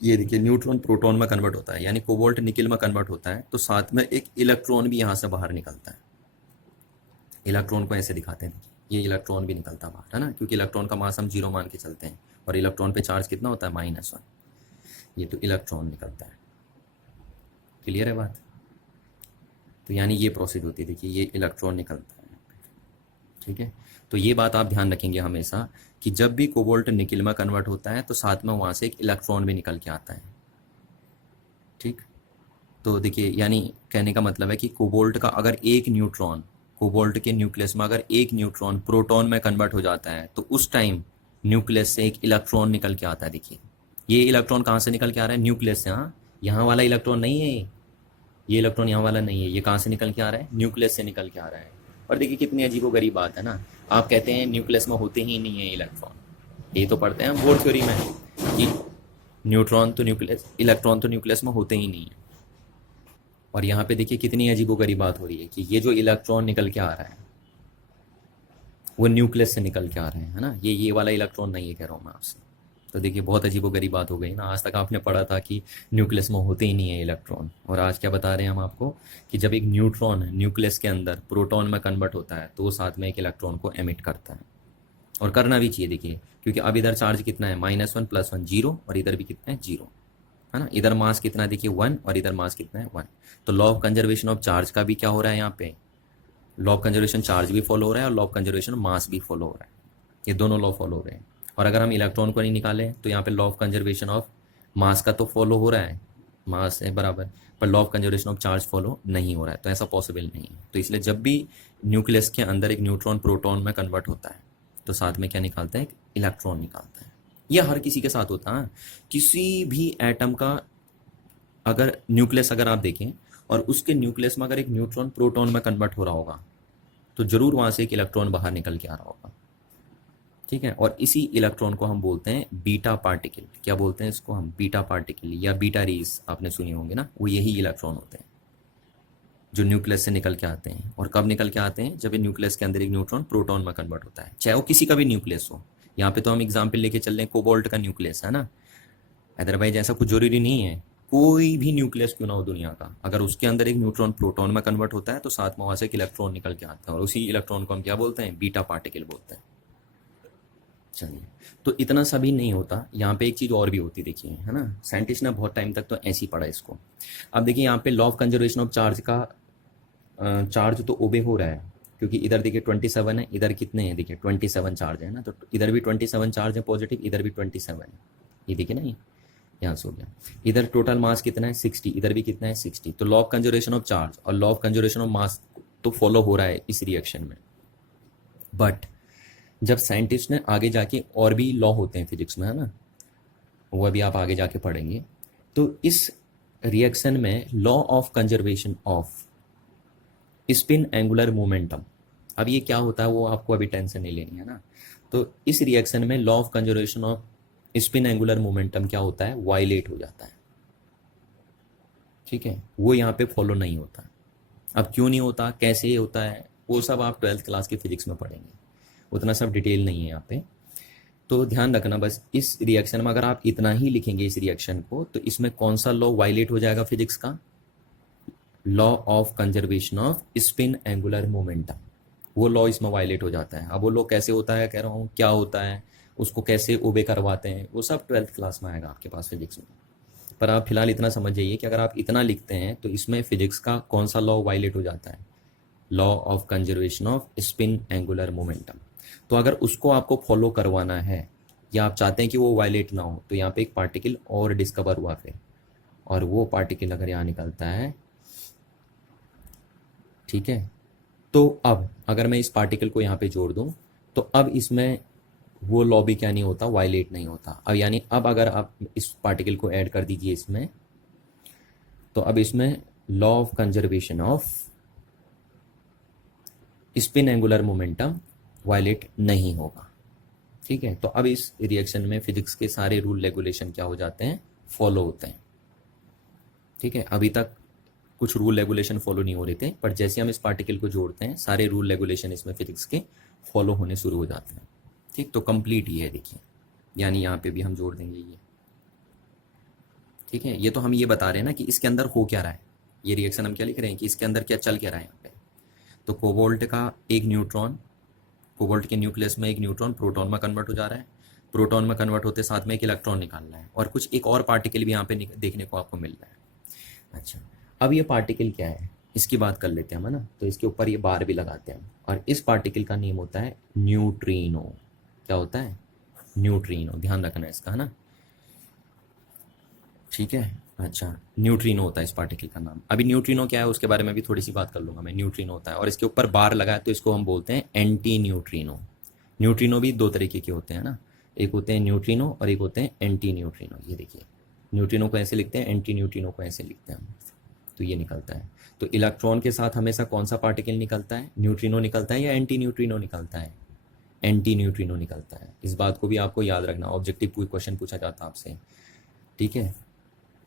ये देखिए न्यूट्रॉन प्रोटॉन में कन्वर्ट होता है, यानी कोबाल्ट निकिल में कन्वर्ट होता है, तो साथ में एक इलेक्ट्रॉन भी यहाँ से बाहर निकलता है। इलेक्ट्रॉन को ऐसे दिखाते हैं, ये इलेक्ट्रॉन भी निकलता है बाहर, है ना, क्योंकि इलेक्ट्रॉन का मास हम 0 मान के चलते हैं, और इलेक्ट्रॉन पे चार्ज कितना होता है, -1। ये तो इलेक्ट्रॉन निकलता है। क्लियर है बात? तो यानी ये प्रोसेस होती है, देखिए ये इलेक्ट्रॉन निकलता है, ठीक है। तो ये बात आप ध्यान रखेंगे हमेशा कि जब भी कोबाल्ट निकिल में कन्वर्ट होता है तो साथ में वहाँ से एक इलेक्ट्रॉन भी निकल के आता है, ठीक। तो देखिए यानी कहने का मतलब है कि कोबाल्ट का अगर एक न्यूट्रॉन, कोबाल्ट के न्यूक्लियस में अगर एक न्यूट्रॉन प्रोटॉन में कन्वर्ट हो जाता है, तो उस टाइम न्यूक्लियस से एक इलेक्ट्रॉन निकल के आता है। देखिए ये इलेक्ट्रॉन कहाँ से निकल के आ रहा है, न्यूक्लियस से। हाँ, यहाँ वाला इलेक्ट्रॉन नहीं है, ये इलेक्ट्रॉन यहाँ वाला नहीं है, ये कहाँ से निकल के आ रहा है, न्यूक्लियस से निकल के आ रहा है। और देखिए कितनी अजीबोगरीब बात है ना, आप कहते हैं न्यूक्लियस में होते ही नहीं है इलेक्ट्रॉन, ये तो पढ़ते हैं बोर्ड थ्योरी में कि न्यूट्रॉन तो न्यूक्लियस, इलेक्ट्रॉन तो न्यूक्लियस में होते ही नहीं है। और यहाँ पे देखिए कितनी अजीबोगरीब बात हो रही है कि ये जो इलेक्ट्रॉन निकल के आ रहा है वो न्यूक्लियस से निकल के आ रहे हैं, है ना, ये वाला इलेक्ट्रॉन नहीं है, कह रहा हूँ मैं आपसे। तो देखिए बहुत अजीबोगरीब बात हो गई ना, आज तक आपने पढ़ा था कि न्यूक्लियस में होते ही नहीं है इलेक्ट्रॉन, और आज क्या बता रहे हैं हम आपको कि जब एक न्यूट्रॉन न्यूक्लियस के अंदर प्रोटॉन में कन्वर्ट होता है तो वो साथ में एक इलेक्ट्रॉन को एमिट करता है, और करना भी चाहिए। देखिए क्योंकि अब इधर चार्ज कितना है, -1 + 1 0, और इधर भी कितना है, 0, है ना। इधर मास कितना है, देखिए 1, और इधर मास कितना है, 1। तो law of conservation of charge का भी क्या हो रहा है यहाँ पे, लॉ ऑफ कंजर्वेशन चार्ज भी फॉलो हो रहा है और लॉ ऑफ कंजर्वेशन मास भी फॉलो हो रहा है, ये दोनों लॉ फॉलो हो रहे हैं। और अगर हम इलेक्ट्रॉन को नहीं निकालें तो यहाँ पे लॉ ऑफ कंजर्वेशन ऑफ मास का तो फॉलो हो रहा है, मास है बराबर, पर law of conservation of charge follow नहीं हो रहा है, तो ऐसा पॉसिबल नहीं है। तो इसलिए जब भी न्यूक्लियस के अंदर एक न्यूट्रॉन प्रोटॉन में कन्वर्ट होता है तो साथ में क्या निकालता है, एक इलेक्ट्रॉन निकालता है। यह हर किसी के साथ होता है, किसी भी एटम का अगर न्यूक्लियस अगर आप देखें और उसके न्यूक्लियस में अगर एक न्यूट्रॉन प्रोटॉन में कन्वर्ट हो रहा होगा तो जरूर वहां से एक इलेक्ट्रॉन बाहर निकल के आ रहा होगा, ठीक है। और इसी इलेक्ट्रॉन को हम बोलते हैं बीटा पार्टिकल। क्या बोलते हैं इसको हम, बीटा पार्टिकल या बीटा रेज, आपने सुनी होंगे ना, वो यही इलेक्ट्रॉन होते हैं जो न्यूक्लियस से निकल के आते हैं। और कब निकल के आते हैं, जब न्यूक्लियस के अंदर एक न्यूट्रॉन प्रोटॉन में कन्वर्ट होता है, चाहे वो किसी का भी न्यूक्लियस हो। यहाँ पे तो हम एग्जाम्पल लेके चल रहे हैं कोबाल्ट का न्यूक्लियस, है ना, अदरवाइज ऐसा कुछ जरूरी नहीं है, कोई भी न्यूक्लियस क्यों ना हो दुनिया का, अगर उसके अंदर एक न्यूट्रॉन प्रोटॉन में कन्वर्ट होता है तो साथ में वहां से एक इलेक्ट्रॉन निकल के आता है, और उसी इलेक्ट्रॉन को हम क्या बोलते हैं, बीटा पार्टिकल बोलते हैं। चलिए, तो इतना सा भी नहीं होता, यहाँ पे एक चीज़ और भी होती देखिए, है ना, साइंटिस्ट ने बहुत टाइम तक तो ऐसे ही पढ़ा इसको। अब देखिए यहाँ पे law of conservation of charge का चार्ज तो ओबे हो रहा है, क्योंकि इधर देखिए 27 है, इधर कितने हैं देखिए 27 चार्ज है ना, तो इधर भी 27 चार्ज है पॉजिटिव, इधर भी 27 है, ये देखिए ना, ये यहाँ से हो गया। इधर टोटल मास कितना है 60, इधर भी कितना है 60, तो law of conservation of charge और law of conservation of mass तो फॉलो हो रहा है इस रिएक्शन में। बट जब साइंटिस्ट ने आगे जाके और भी लॉ होते हैं फिजिक्स में, है ना, वो अभी आप आगे जाके पढ़ेंगे, तो इस रिएक्शन में law of conservation of spin angular momentum, अब ये क्या होता है वो आपको अभी टेंशन नहीं लेनी है ना। तो इस रिएक्शन में law of conservation of spin angular momentum क्या होता है, वायलेट हो जाता है, ठीक है, वो यहाँ पे फॉलो नहीं होता। अब क्यों नहीं होता, कैसे होता है, वो सब आप 12th क्लास की फिजिक्स में पढ़ेंगे, उतना सब डिटेल नहीं है यहाँ पे। तो ध्यान रखना बस, इस रिएक्शन में अगर आप इतना ही लिखेंगे इस रिएक्शन को, तो इसमें कौन सा लॉ वायलेट हो जाएगा फिजिक्स का, law of conservation of spin angular momentum, वो लॉ इसमें वायलेट हो जाता है। अब वो लॉ कैसे होता है, कह रहा हूँ क्या होता है, उसको कैसे ओबे करवाते हैं, वो सब 12th क्लास में आएगा आपके पास फिजिक्स में। पर आप फिलहाल इतना समझ जाइए कि अगर आप इतना लिखते हैं तो इसमें फिजिक्स का कौन सा लॉ वायलेट हो जाता है, law of conservation of spin angular momentum. तो अगर उसको आपको फॉलो करवाना है या आप चाहते हैं कि वो वायलेट ना हो, तो यहाँ पे एक पार्टिकल और डिस्कवर हुआ फिर, और वो पार्टिकल अगर यहाँ निकलता है, ठीक है, तो अब अगर मैं इस पार्टिकल को यहाँ पे जोड़ दूँ, तो अब इसमें वो लॉ भी क्या नहीं होता, वायलेट नहीं होता। अब यानी अब अगर आप इस पार्टिकल को ऐड कर दीजिए इसमें, तो अब इसमें law of conservation of spin angular momentum violate नहीं होगा, ठीक है। तो अब इस रिएक्शन में फिजिक्स के सारे रूल रेगुलेशन क्या हो जाते हैं, फॉलो होते हैं, ठीक है। अभी तक कुछ रूल रेगुलेशन फॉलो नहीं हो रहे थे, पर जैसे हम इस पार्टिकल को जोड़ते हैं सारे रूल रेगुलेशन इसमें फिजिक्स के फॉलो होने शुरू हो जाते हैं, ठीक। तो कंप्लीट ये है देखिए, यानी यहाँ पे भी हम जोड़ देंगे ये, ठीक है। ये तो हम ये बता रहे हैं ना कि इसके अंदर हो क्या रहा है, ये रिएक्शन हम क्या लिख रहे हैं कि इसके अंदर क्या चल क्या रहा है यहाँ पे। तो कोबाल्ट का एक न्यूट्रॉन, कोबाल्ट के न्यूक्लियस में एक न्यूट्रॉन प्रोटॉन में कन्वर्ट हो जा रहा है, प्रोटॉन में कन्वर्ट होते साथ में एक इलेक्ट्रॉन निकाल रहा है, और कुछ एक और पार्टिकल भी यहाँ पे देखने को आपको मिल रहा है। अच्छा, अब ये पार्टिकल क्या है इसकी बात कर लेते हैं हम, है ना। तो इसके ऊपर ये बार भी लगाते हैं, और इस पार्टिकल का नेम होता है न्यूट्रिनो। क्या होता है, न्यूट्रिनो, ध्यान रखना है इसका, है ना, ठीक है। अच्छा, न्यूट्रिनो होता है इस पार्टिकल का नाम। अभी न्यूट्रिनो क्या है उसके बारे में भी थोड़ी सी बात कर लूँगा मैं। न्यूट्रिनो होता है और इसके ऊपर बार लगा है, तो इसको हम बोलते हैं एंटी न्यूट्रिनो। न्यूट्रिनो भी दो तरीके के होते हैं ना, एक होते हैं न्यूट्रिनो और एक होते हैं एंटी न्यूट्रिनो। ये देखिए, न्यूट्रिनो को ऐसे लिखते हैं, एंटी न्यूट्रिनो को ऐसे लिखते हैं हम, तो ये निकलता है। तो इलेक्ट्रॉन के साथ हमेशा कौन सा पार्टिकल निकलता है, न्यूट्रिनो निकलता है या एंटी न्यूट्रिनो निकलता है, एंटी न्यूट्रिनो निकलता है। इस बात को भी आपको याद रखना, ऑब्जेक्टिव क्वेश्चन पूछा जाता है आपसे, ठीक है,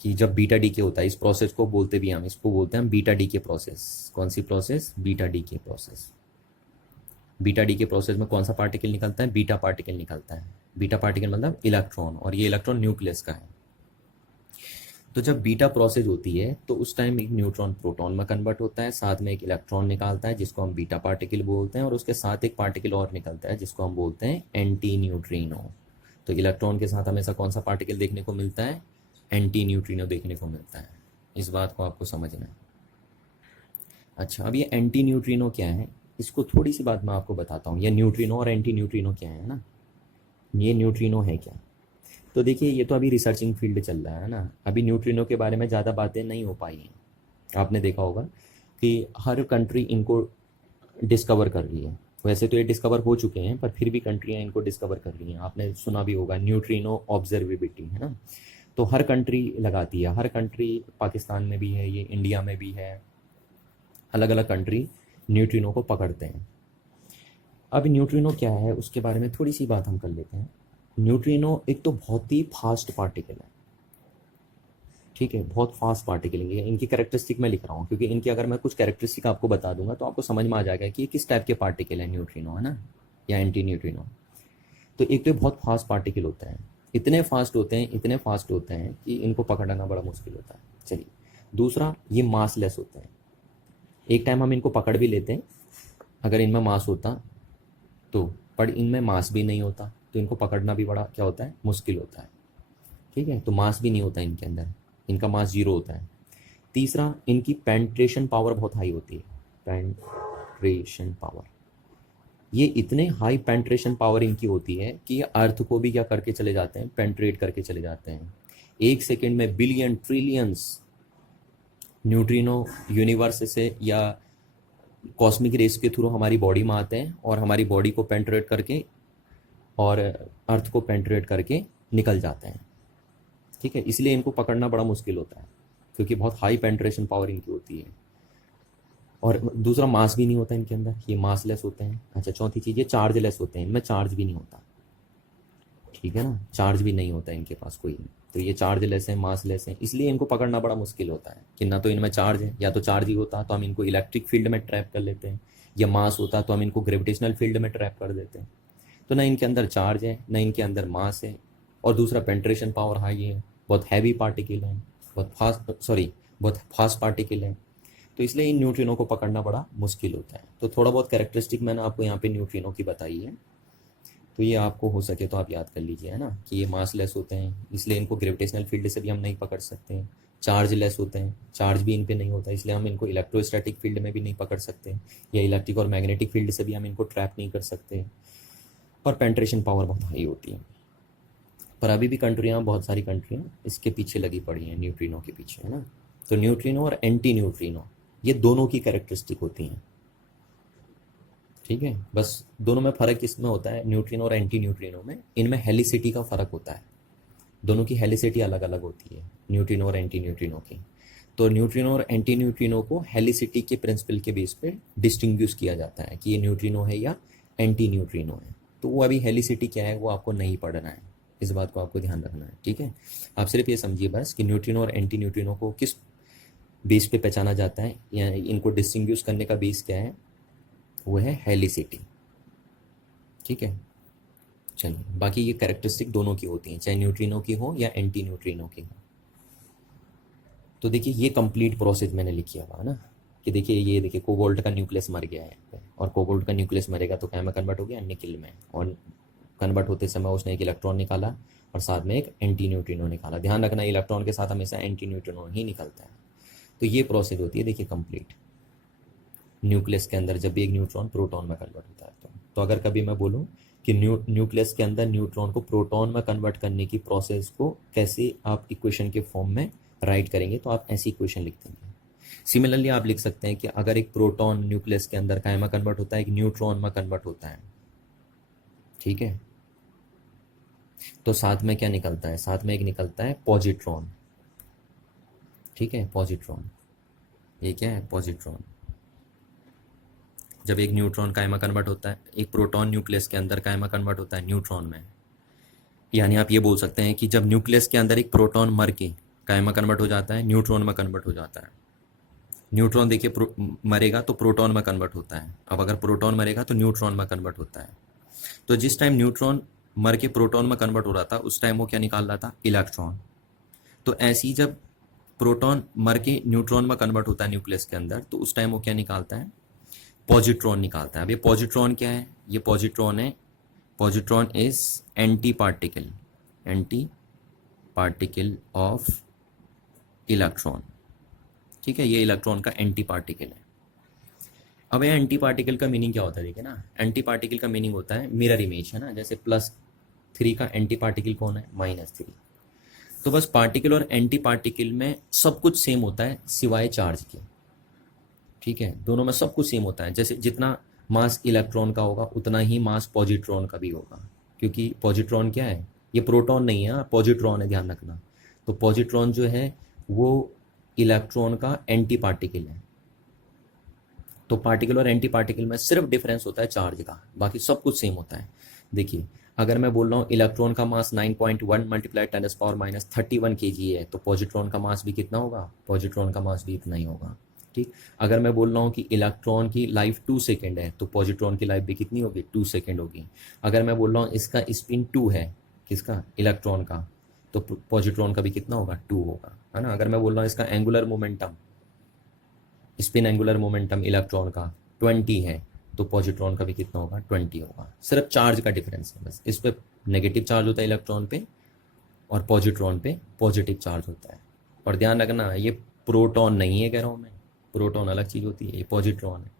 कि जब बीटा डी के होता है, इस प्रोसेस को बोलते भी हम, इसको बोलते हैं हम बीटा डी के प्रोसेस। कौन सी प्रोसेस, बीटा डी के प्रोसेस। बीटा डी के प्रोसेस में कौन सा पार्टिकल निकलता है, बीटा पार्टिकल निकलता है। बीटा पार्टिकल मतलब इलेक्ट्रॉन, और ये इलेक्ट्रॉन न्यूक्लियस का है। तो जब बीटा प्रोसेस होती है तो उस टाइम एक न्यूट्रॉन प्रोटॉन में कन्वर्ट होता है, साथ में एक इलेक्ट्रॉन निकालता है जिसको हम बीटा पार्टिकल बोलते हैं, और उसके साथ एक पार्टिकल और निकलता है जिसको हम बोलते हैं एंटी न्यूट्रिनो। तो इलेक्ट्रॉन के साथ हमेशा कौन सा पार्टिकल देखने को मिलता है, एंटी न्यूट्रिनो देखने को मिलता है। इस बात को आपको समझना है। अच्छा, अब ये एंटी न्यूट्रिनो क्या है, इसको थोड़ी सी बात मैं आपको बताता हूँ। ये न्यूट्रिनो और एंटी न्यूट्रिनो क्या है ना, ये न्यूट्रिनो है क्या। तो देखिए, ये तो अभी रिसर्चिंग फील्ड चल रहा है ना, अभी न्यूट्रिनो के बारे में ज़्यादा बातें नहीं हो पाई हैं। आपने देखा होगा कि हर कंट्री इनको डिस्कवर कर रही है। वैसे तो ये डिस्कवर हो चुके हैं, पर फिर भी कंट्रियाँ इनको डिस्कवर कर रही हैं। आपने सुना भी होगा न्यूट्रिनो ऑब्जर्वेबिलिटी, है ना। तो हर कंट्री लगाती है, हर कंट्री, पाकिस्तान में भी है ये, इंडिया में भी है, अलग अलग कंट्री न्यूट्रिनो को पकड़ते हैं। अब न्यूट्रिनो क्या है उसके बारे में थोड़ी सी बात हम कर लेते हैं। न्यूट्रिनो एक तो बहुत ही फास्ट पार्टिकल है, ठीक है, बहुत फास्ट पार्टिकल है। इनकी कैरेक्टरिस्टिक मैं लिख रहा हूँ, क्योंकि इनकी अगर मैं कुछ कैरेक्टरिस्टिक आपको बता दूंगा तो आपको समझ में आ जाएगा कि ये किस टाइप के पार्टिकल है, न्यूट्रिनो, है ना, या एंटी न्यूट्रिनो। तो एक तो बहुत फास्ट पार्टिकल होता है, इतने फास्ट होते हैं, इतने फास्ट होते हैं कि इनको पकड़ना बड़ा मुश्किल होता है। चलिए, दूसरा, ये मासलेस होते हैं। एक टाइम हम इनको पकड़ भी लेते हैं अगर इनमें मास होता तो, पर इनमें मास भी नहीं होता, तो इनको पकड़ना भी बड़ा क्या होता है, मुश्किल होता है। ठीक है, तो मास भी नहीं होता इनके अंदर, इनका मास 0 होता है। तीसरा, इनकी पेंट्रेशन पावर बहुत हाई होती है, पेंट्रेशन पावर। ये इतने हाई पेंट्रेशन पावर इनकी होती है कि ये अर्थ को भी क्या करके चले जाते हैं, पेंट्रेट करके चले जाते हैं। 1 सेकेंड में बिलियन ट्रिलियंस न्यूट्रिनो यूनिवर्स से या कॉस्मिक रेस के थ्रू हमारी बॉडी में आते हैं और हमारी बॉडी को पेंट्रेट करके और अर्थ को पेंट्रेट करके निकल जाते हैं। ठीक है, इसलिए इनको पकड़ना बड़ा मुश्किल होता है, क्योंकि बहुत हाई पेंट्रेशन पावर इनकी होती है। और दूसरा, मास भी नहीं होता इनके अंदर, ये मासलेस होते हैं। अच्छा, चौथी चीज़, ये चार्जलेस होते हैं, इनमें चार्ज भी नहीं होता। ठीक है ना, चार्ज भी नहीं होता इनके पास कोई। तो ये चार्जलेस है, मासलेस है, इसलिए इनको पकड़ना बड़ा मुश्किल होता है कि ना तो इनमें चार्ज है, या तो चार्ज ही होता तो हम इनको इलेक्ट्रिक फील्ड में ट्रैप कर लेते हैं, या मास होता तो हम इनको ग्रेविटेशनल फील्ड में ट्रैप कर देते हैं। तो ना इनके अंदर चार्ज है, ना इनके अंदर मास है, और दूसरा पेंट्रेशन पावर हाई है, बहुत हैवी पार्टिकल हैं, बहुत फास्ट पार्टिकल हैं। तो इसलिए इन न्यूट्रिनो को पकड़ना बड़ा मुश्किल होता है। तो थोड़ा बहुत कैरेक्टरिस्टिक मैंने आपको यहाँ पे न्यूट्रिनो की बताई है, तो ये आपको हो सके तो आप याद कर लीजिए, है ना, कि ये मासलेस होते हैं, इसलिए इनको ग्रेविटेशनल फील्ड से भी हम नहीं पकड़ सकते हैं। चार्जलेस होते हैं, चार्ज भी इन पे नहीं होता, इसलिए हम इनको इलेक्ट्रोस्टैटिक फील्ड में भी नहीं पकड़ सकते, या इलेक्ट्रिक और मैग्नेटिक फील्ड से भी हम इनको ट्रैप नहीं कर सकते। और पेंट्रेशन पावर बहुत हाई होती है। पर अभी भी कंट्रियाँ, बहुत सारी कंट्रियाँ इसके पीछे लगी पड़ी हैं, न्यूट्रिनो के पीछे, है ना। तो न्यूट्रिनो और एंटी न्यूट्रिनो, ये दोनों की कैरेक्टरिस्टिक होती हैं। ठीक है, बस दोनों में फ़र्क इसमें होता है, न्यूट्रिनो और एंटी न्यूट्रिनो में, इनमें हेलिसिटी का फ़र्क होता है। दोनों की हेलिसिटी अलग अलग होती है, न्यूट्रिनो और एंटी न्यूट्रिनो की। तो न्यूट्रिनो और एंटी न्यूट्रिनो को हेलिसिटी के प्रिंसिपल के बेस पे डिस्टिंग्विश किया जाता है कि ये न्यूट्रिनो है या एंटी न्यूट्रिनो है। तो वो अभी हेलिसिटी क्या है वो आपको नहीं पढ़ना है, इस बात को आपको ध्यान रखना है। ठीक है, आप सिर्फ ये समझिए बस कि न्यूट्रिनो और एंटी न्यूट्रिनो को किस बेस पे पहचाना जाता है, या इनको डिस्टिंग्विश करने का बेस क्या है, वो है हेलिसिटी। ठीक है, चलिए, बाकी ये कैरेक्टरिस्टिक दोनों की होती हैं, चाहे न्यूट्रिनो की हो या एंटी न्यूट्रिनो की हो। तो देखिए, ये कंप्लीट प्रोसेस मैंने लिखी हुआ है ना, कि देखिए, ये देखिए, कोबाल्ट का न्यूक्लियस मर गया है, और कोबाल्ट का न्यूक्लियस मरेगा तो क्या में कन्वर्ट हो गया, निकिल में, और कन्वर्ट होते समय उसने एक इलेक्ट्रॉन निकाला और साथ में एक एंटी न्यूट्रिनो निकाला। ध्यान रखना, इलेक्ट्रॉन के साथ हमेशा एंटी न्यूट्रिनो ही निकलता है। तो ये प्रोसेस होती है, देखिए, कंप्लीट न्यूक्लियस के अंदर जब भी एक न्यूट्रॉन प्रोटॉन में कन्वर्ट होता है। तो अगर कभी मैं बोलूँ कि न्यूक्लियस के अंदर न्यूट्रॉन को प्रोटॉन में कन्वर्ट करने की प्रोसेस को कैसे आप इक्वेशन के फॉर्म में राइट करेंगे, तो आप ऐसी इक्वेशन लिख देंगे। सिमिलरली आप लिख सकते हैं कि अगर एक प्रोटॉन न्यूक्लियस के अंदर काय में कन्वर्ट होता है, एक न्यूट्रॉन में कन्वर्ट होता है, ठीक है, तो साथ में क्या निकलता है, साथ में एक निकलता है पॉजिट्रॉन। ठीक है, पॉजिट्रॉन, ये क्या है, पॉजिट्रॉन। जब एक न्यूट्रॉन काय में कन्वर्ट होता है, एक प्रोटॉन न्यूक्लियस के अंदर काय में कन्वर्ट होता है, न्यूट्रॉन में। यानी आप ये बोल सकते हैं कि जब न्यूक्लियस के अंदर एक प्रोटॉन मर के काय में कन्वर्ट हो जाता है, न्यूट्रॉन में कन्वर्ट हो जाता है। न्यूट्रॉन देखिए मरेगा तो प्रोटॉन में कन्वर्ट होता है, अब अगर प्रोटॉन मरेगा तो न्यूट्रॉन में कन्वर्ट होता है। तो जिस टाइम न्यूट्रॉन मर के प्रोटॉन में कन्वर्ट हो रहा था, उस टाइम वो क्या निकाल रहा था, इलेक्ट्रॉन। तो ऐसे ही जब प्रोटॉन मर के न्यूट्रॉन में कन्वर्ट होता है न्यूक्लियस के अंदर, तो उस टाइम वो क्या निकालता है, पॉजिट्रॉन निकालता है। अब ये पॉजिट्रॉन क्या है, ये पॉजिट्रॉन है, positron is anti particle, anti particle of electron. ठीक है, ये इलेक्ट्रॉन का एंटी पार्टिकल है। अब ये एंटी पार्टिकल का मीनिंग क्या होता है, देखिए ना, एंटी पार्टिकल का मीनिंग होता है मिरर इमेज, है ना। जैसे +3 का एंटी पार्टिकल कौन है, -3। तो बस पार्टिकल और एंटी पार्टिकल में सब कुछ सेम होता है सिवाय चार्ज के। ठीक है, दोनों में सब कुछ सेम होता है। जैसे जितना मास इलेक्ट्रॉन का होगा उतना ही मास पॉजिट्रॉन का भी होगा, क्योंकि पॉजिट्रॉन क्या है, ये प्रोटॉन नहीं है, पॉजिट्रॉन है, ध्यान रखना। तो पॉजिट्रॉन जो है वो इलेक्ट्रॉन का एंटी पार्टिकल है। तो पार्टिकल और एंटी पार्टिकल में सिर्फ डिफरेंस होता है चार्ज का, बाकी सब कुछ सेम होता है। देखिए, अगर मैं बोल रहा हूँ इलेक्ट्रॉन का मास 9.1 × 10⁻³ kg है, तो पॉजिट्रॉन का मास भी कितना होगा, पॉजिट्रॉन का मास भी इतना ही होगा। ठीक, अगर मैं बोल रहा हूँ कि इलेक्ट्रॉन की लाइफ 2 सेकेंड है, तो पॉजिट्रॉन की लाइफ भी कितनी होगी, 2 सेकेंड होगी। अगर मैं बोल रहा हूँ इसका स्पिन 2 है, किसका, इलेक्ट्रॉन का, तो पॉजिट्रॉन का भी कितना होगा, 2 होगा, है ना। अगर मैं बोल रहा हूँ इसका angular momentum, spin angular momentum electron का 20 है, तो पॉजिट्रॉन का भी कितना होगा, 20 होगा। सिर्फ चार्ज का डिफरेंस है बस, इस पे नेगेटिव चार्ज होता है इलेक्ट्रॉन पे और पॉजिट्रॉन पे पॉजिटिव चार्ज होता है। और ध्यान रखना ये प्रोटॉन नहीं है कह रहा हूँ मैं, प्रोटॉन अलग चीज़ होती है, ये पॉजिट्रॉन है।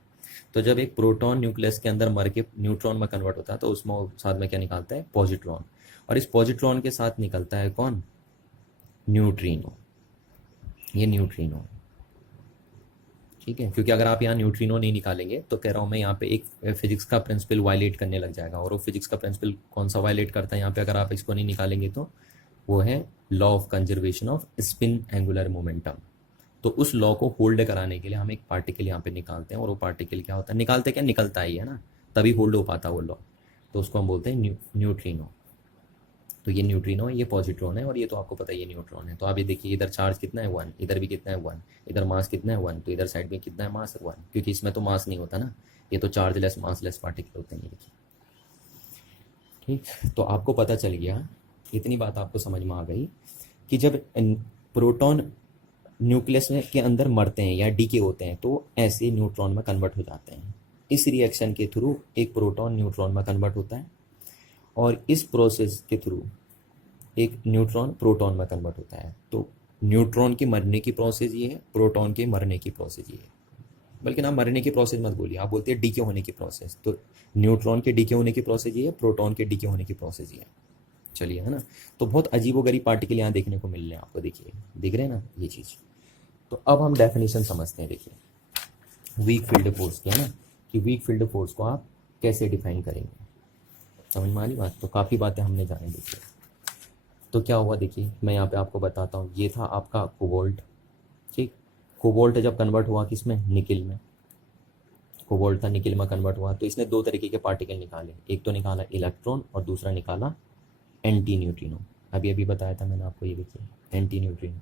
तो जब एक प्रोटॉन न्यूक्लियस के अंदर मर के न्यूट्रॉन में कन्वर्ट होता है तो उसमें साथ में क्या निकलता है, पॉजिट्रॉन। और इस पॉजिट्रॉन के साथ निकलता है कौन, न्यूट्रिनो। ये न्यूट्रिनो है, ठीक है। क्योंकि अगर आप यहाँ न्यूट्रिनो नहीं निकालेंगे तो कह रहा हूँ मैं यहाँ पे एक फिजिक्स का प्रिंसिपल वायलेट करने लग जाएगा। और वो फिजिक्स का प्रिंसिपल कौन सा वायलेट करता है यहाँ पे, अगर आप इसको नहीं निकालेंगे तो वो है law of conservation of spin angular momentum. तो उस लॉ को होल्ड कराने के लिए हम एक पार्टिकल यहाँ पे निकालते हैं, और वो पार्टिकल क्या होता है, निकालते क्या, निकलता ही है ना, तभी होल्ड हो पाता है वो लॉ। तो उसको हम बोलते हैं न्यूट्रिनो। तो ये न्यूट्रिनो है, ये पॉजिट्रॉन है, और ये तो आपको पता है ये न्यूट्रॉन है। तो आप ये देखिए इधर चार्ज कितना है 1, इधर भी कितना है 1, इधर मास कितना है 1, तो इधर साइड में कितना है मास 1, क्योंकि इसमें तो मास नहीं होता ना, ये तो चार्जलेस मासलेस पार्टिकल होते हैं ये देखिए, ठीक। तो आपको पता चल गया, इतनी बात आपको समझ में आ गई कि जब प्रोटॉन न्यूक्लियस के अंदर मरते हैं या डीके होते हैं तो ऐसे न्यूट्रॉन में कन्वर्ट हो जाते हैं। इस रिएक्शन के थ्रू एक प्रोटॉन न्यूट्रॉन में कन्वर्ट होता है, और इस प्रोसेस के थ्रू एक न्यूट्रॉन प्रोटॉन में कन्वर्ट होता है। तो न्यूट्रॉन के मरने की प्रोसेस ये है, प्रोटॉन के मरने की प्रोसेस ये है। बल्कि ना मरने की प्रोसेस मत बोलिए, आप बोलते हैं डीके होने की प्रोसेस। तो न्यूट्रॉन के डीके होने की प्रोसेस ये है, प्रोटॉन के डीके होने की प्रोसेस ये है। चलिए, है ना। तो बहुत अजीबोगरीब पार्टिकल यहाँ देखने को मिल रहे हैं आपको, देखिए दिख रहे हैं ना ये चीज़। तो अब हम डेफिनेशन समझते हैं, देखिए वीक फील्ड फोर्स की, है ना, कि वीक फील्ड फोर्स को आप कैसे डिफाइन करेंगे। समझ में आ रही बात। तो काफ़ी बातें हमने जानी। देखिए तो क्या हुआ, देखिए मैं यहाँ पे आपको बताता हूँ। ये था आपका कोबाल्ट, ठीक। कोबाल्ट जब कन्वर्ट हुआ किस में, निकिल में। कोबाल्ट था, निकिल में कन्वर्ट हुआ, तो इसने दो तरीके के पार्टिकल निकाले, एक तो निकाला इलेक्ट्रॉन और दूसरा निकाला एंटी न्यूट्रिनो। अभी अभी बताया था मैंने आपको, ये देखिए एंटी न्यूट्रिनो,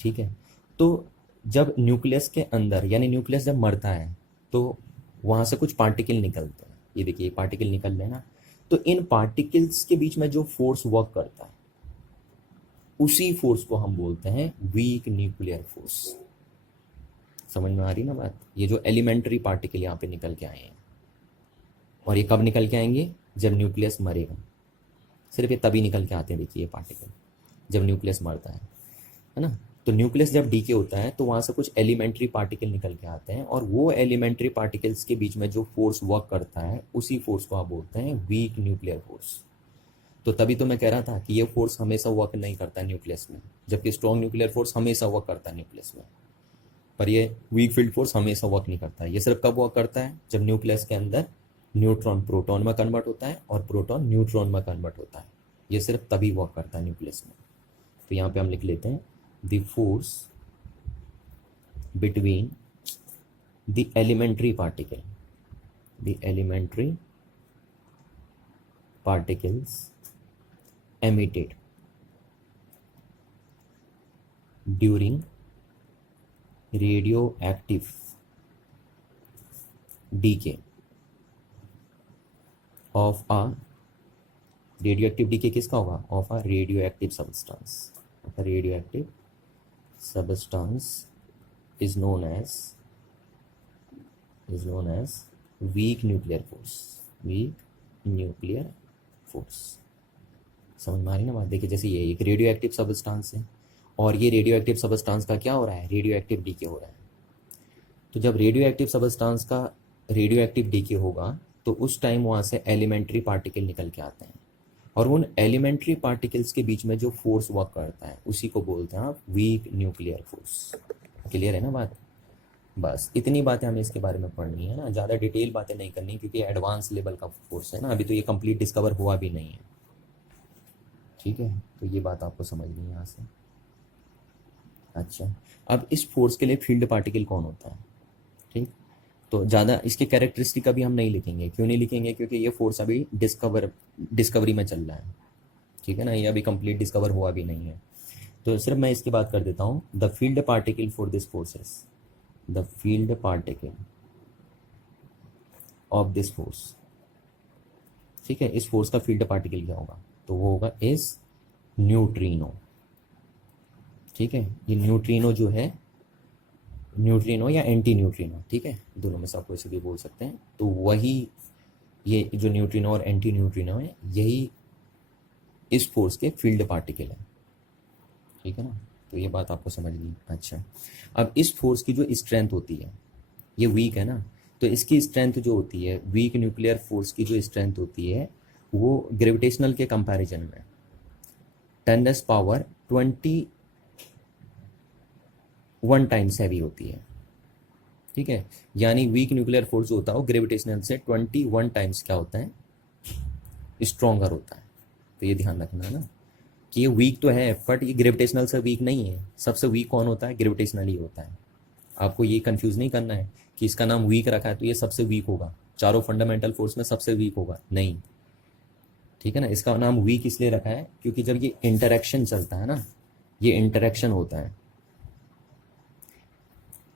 ठीक है। तो जब न्यूक्लियस के अंदर, यानी न्यूक्लियस जब मरता है तो वहाँ से कुछ पार्टिकल निकलते हैं, ये देखिए पार्टिकल निकल रहे हैं ना। तो इन पार्टिकल्स के बीच में जो फोर्स वर्क करता है उसी फोर्स को हम बोलते हैं वीक न्यूक्लियर फोर्स। समझ में आ रही ना बात। ये जो एलिमेंट्री पार्टिकल यहाँ पे निकल के आए हैं, और ये कब निकल के आएंगे, जब न्यूक्लियस मरेगा। सिर्फ ये तभी निकल के आते हैं, देखिए ये पार्टिकल जब न्यूक्लियस मरता है ना। तो न्यूक्लियस जब डीके होता है तो वहाँ से कुछ एलिमेंट्री पार्टिकल निकल के आते हैं, और वो एलिमेंट्री पार्टिकल्स के बीच में जो फोर्स वर्क करता है उसी फोर्स को आप बोलते हैं वीक न्यूक्लियर फोर्स। तो तभी तो मैं कह रहा था कि ये फोर्स हमेशा वर्क नहीं करता न्यूक्लियस में, जबकि स्ट्रॉन्ग न्यूक्लियर फोर्स हमेशा वर्क करता है न्यूक्लियस में। पर ये वीक फील्ड फोर्स हमेशा वर्क नहीं करता है। ये सिर्फ कब वर्क करता है, जब न्यूक्लियस के अंदर न्यूट्रॉन प्रोटॉन में कन्वर्ट होता है और प्रोटॉन न्यूट्रॉन में कन्वर्ट होता है। ये सिर्फ तभी वर्क करता है न्यूक्लियस में। तो यहाँ पे हम लिख लेते हैं the force between the elementary particle, the elementary particles emitted during radioactive decay of a radioactive decay किसका होगा, of a radioactive substance. A radioactive substance is known as weak nuclear force, weak nuclear force. समझ में आ रही ना बात। देखिए जैसे ये एक रेडियो एक्टिव सबस्टांस है, और ये रेडियो एक्टिव सबस्टांस का क्या हो रहा है, रेडियो एक्टिव डीके हो रहा है। तो जब रेडियो एक्टिव सबस्टांस का रेडियो एक्टिव डीके होगा तो उस टाइम वहाँ से एलिमेंट्री पार्टिकल निकल के आते हैं, और उन एलिमेंट्री पार्टिकल्स के बीच में जो फोर्स वर्क करता है उसी को बोलते हैं आप वीक न्यूक्लियर फोर्स। क्लियर है ना बात। बस इतनी बातें हमें इसके बारे में पढ़नी है ना, ज़्यादा डिटेल बातें नहीं करनी, क्योंकि एडवांस लेवल का फोर्स है ना, अभी तो ये कंप्लीट डिस्कवर हुआ भी नहीं है, ठीक है। तो ये बात आपको समझनी है यहाँ से। अच्छा, अब इस फोर्स के लिए फील्ड पार्टिकल कौन होता है, ठीक। तो ज़्यादा इसके कैरेक्टरिस्टिक अभी हम नहीं लिखेंगे। क्यों नहीं लिखेंगे, क्योंकि ये फोर्स अभी डिस्कवरी में चल रहा है, ठीक है ना, ये अभी कंप्लीट डिस्कवर हुआ भी नहीं है। तो सिर्फ मैं इसकी बात कर देता हूँ। The field particle for this forces, the field particle of this force, ठीक है। इस फोर्स का फील्ड पार्टिकल क्या होगा, तो वो होगा इस न्यूट्रिनो, ठीक है। ये न्यूट्रिनो जो है न्यूट्रिनो या एंटी न्यूट्रिनो, ठीक है, दोनों में से आप कोई से भी बोल सकते हैं। तो वही ये जो न्यूट्रिनो और एंटी न्यूट्रिनो है, यही इस फोर्स के फील्ड पार्टिकल है, ठीक है ना। तो ये बात आपको समझ गई। अच्छा, अब इस फोर्स की जो स्ट्रेंथ होती है, ये वीक है ना, तो इसकी स्ट्रेंथ जो होती है, वीक न्यूक्लियर फोर्स की जो स्ट्रेंथ होती है, वो ग्रेविटेशनल के कंपैरिजन में 10⁻21 टाइम्स हैवी होती है, ठीक है। यानी वीक न्यूक्लियर फोर्स जो होता है वो ग्रेविटेशनल से 21 टाइम्स क्या होता है, स्ट्रॉन्गर होता है। तो ये ध्यान रखना है ना कि ये वीक तो है बट ये ग्रेविटेशनल से वीक नहीं है। सबसे वीक कौन होता है, ग्रेविटेशनल ही होता है। आपको ये कंफ्यूज नहीं करना है कि इसका नाम वीक रखा है तो ये सबसे वीक होगा, चारों फंडामेंटल फोर्स में सबसे वीक होगा, नहीं, ठीक है ना। इसका नाम वीक इसलिए रखा है क्योंकि जब ये इंटरेक्शन चलता है ना, ये इंटरेक्शन होता है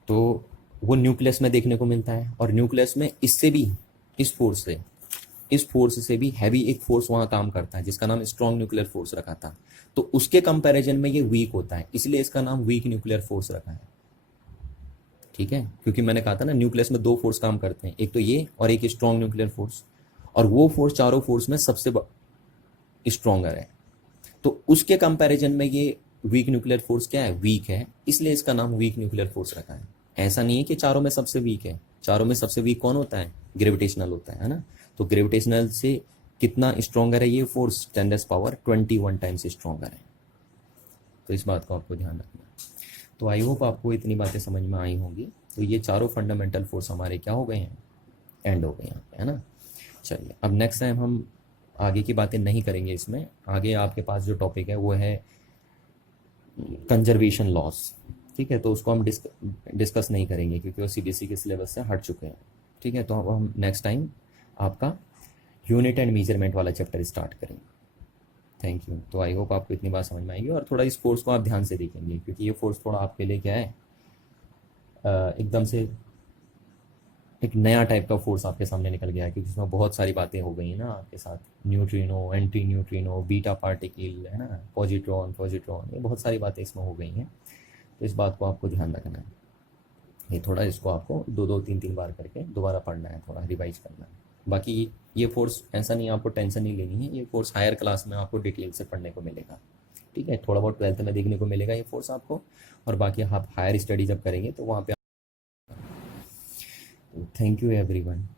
तो वो न्यूक्लियस में देखने को मिलता है, और न्यूक्लियस में इससे भी, इस फोर्स से भी हैवी एक फोर्स वहां काम करता है जिसका नाम स्ट्रॉन्ग न्यूक्लियर फोर्स रखा था। तो उसके कंपैरिजन में ये वीक होता है, इसलिए इसका नाम वीक न्यूक्लियर फोर्स रखा है, ठीक है। क्योंकि मैंने कहा था ना न्यूक्लियस में दो फोर्स काम करते हैं, एक तो ये और एक स्ट्रॉन्ग न्यूक्लियर फोर्स, और वो फोर्स चारों फोर्स में सबसे स्ट्रॉन्गर है। तो उसके कंपैरिजन में ये वीक न्यूक्लियर फोर्स क्या है, वीक है, इसलिए इसका नाम वीक न्यूक्लियर फोर्स रखा है। ऐसा नहीं है कि चारों में सबसे वीक है, चारों में सबसे वीक कौन होता है, ग्रेविटेशनल होता है ना। तो ग्रेविटेशनल से कितना स्ट्रॉन्गर है ये फोर्स, 10⁻21 टाइम्स स्ट्रॉन्गर है। तो इस बात को आपको ध्यान रखना है। तो आई होप आपको इतनी बातें समझ में आई होंगी। तो ये चारों फंडामेंटल फोर्स हमारे क्या हो गए हैं, एंड हो गए यहाँ पे, है ना। चलिए, अब नेक्स्ट टाइम हम आगे की बातें नहीं करेंगे इसमें। आगे आपके पास जो टॉपिक है वो है कंजर्वेशन लॉस, ठीक है। तो उसको हम डिस्कस नहीं करेंगे क्योंकि वो सीबीएसई के सिलेबस से हट चुके हैं, ठीक है। तो अब हम नेक्स्ट टाइम आपका यूनिट एंड मेजरमेंट वाला चैप्टर स्टार्ट करेंगे। Thank you. तो आई होप आपको इतनी बात समझ में आएगी, और थोड़ा इस फोर्स को आप ध्यान से देखेंगे क्योंकि ये फोर्स थोड़ा आपके लिए क्या है, एकदम से एक नया टाइप का फोर्स आपके सामने निकल गया है, क्योंकि इसमें बहुत सारी बातें हो गई हैं ना आपके साथ, neutrino, anti neutrino, beta particle, है ना, पॉजिट्रॉन, ये बहुत सारी बातें इसमें हो गई हैं। तो इस बात को आपको ध्यान रखना है। ये थोड़ा इसको आपको 2-2 3-3 बार करके दोबारा पढ़ना है, थोड़ा रिवाइज करना है। बाकी ये फोर्स ऐसा नहीं, आपको टेंशन नहीं लेनी है, ये फोर्स हायर क्लास में आपको डिटेल से पढ़ने को मिलेगा, ठीक है। थोड़ा बहुत 12th में देखने को मिलेगा ये फोर्स आपको, और बाकी आप हायर स्टडी जब करेंगे तो वहाँ पे। Thank you everyone.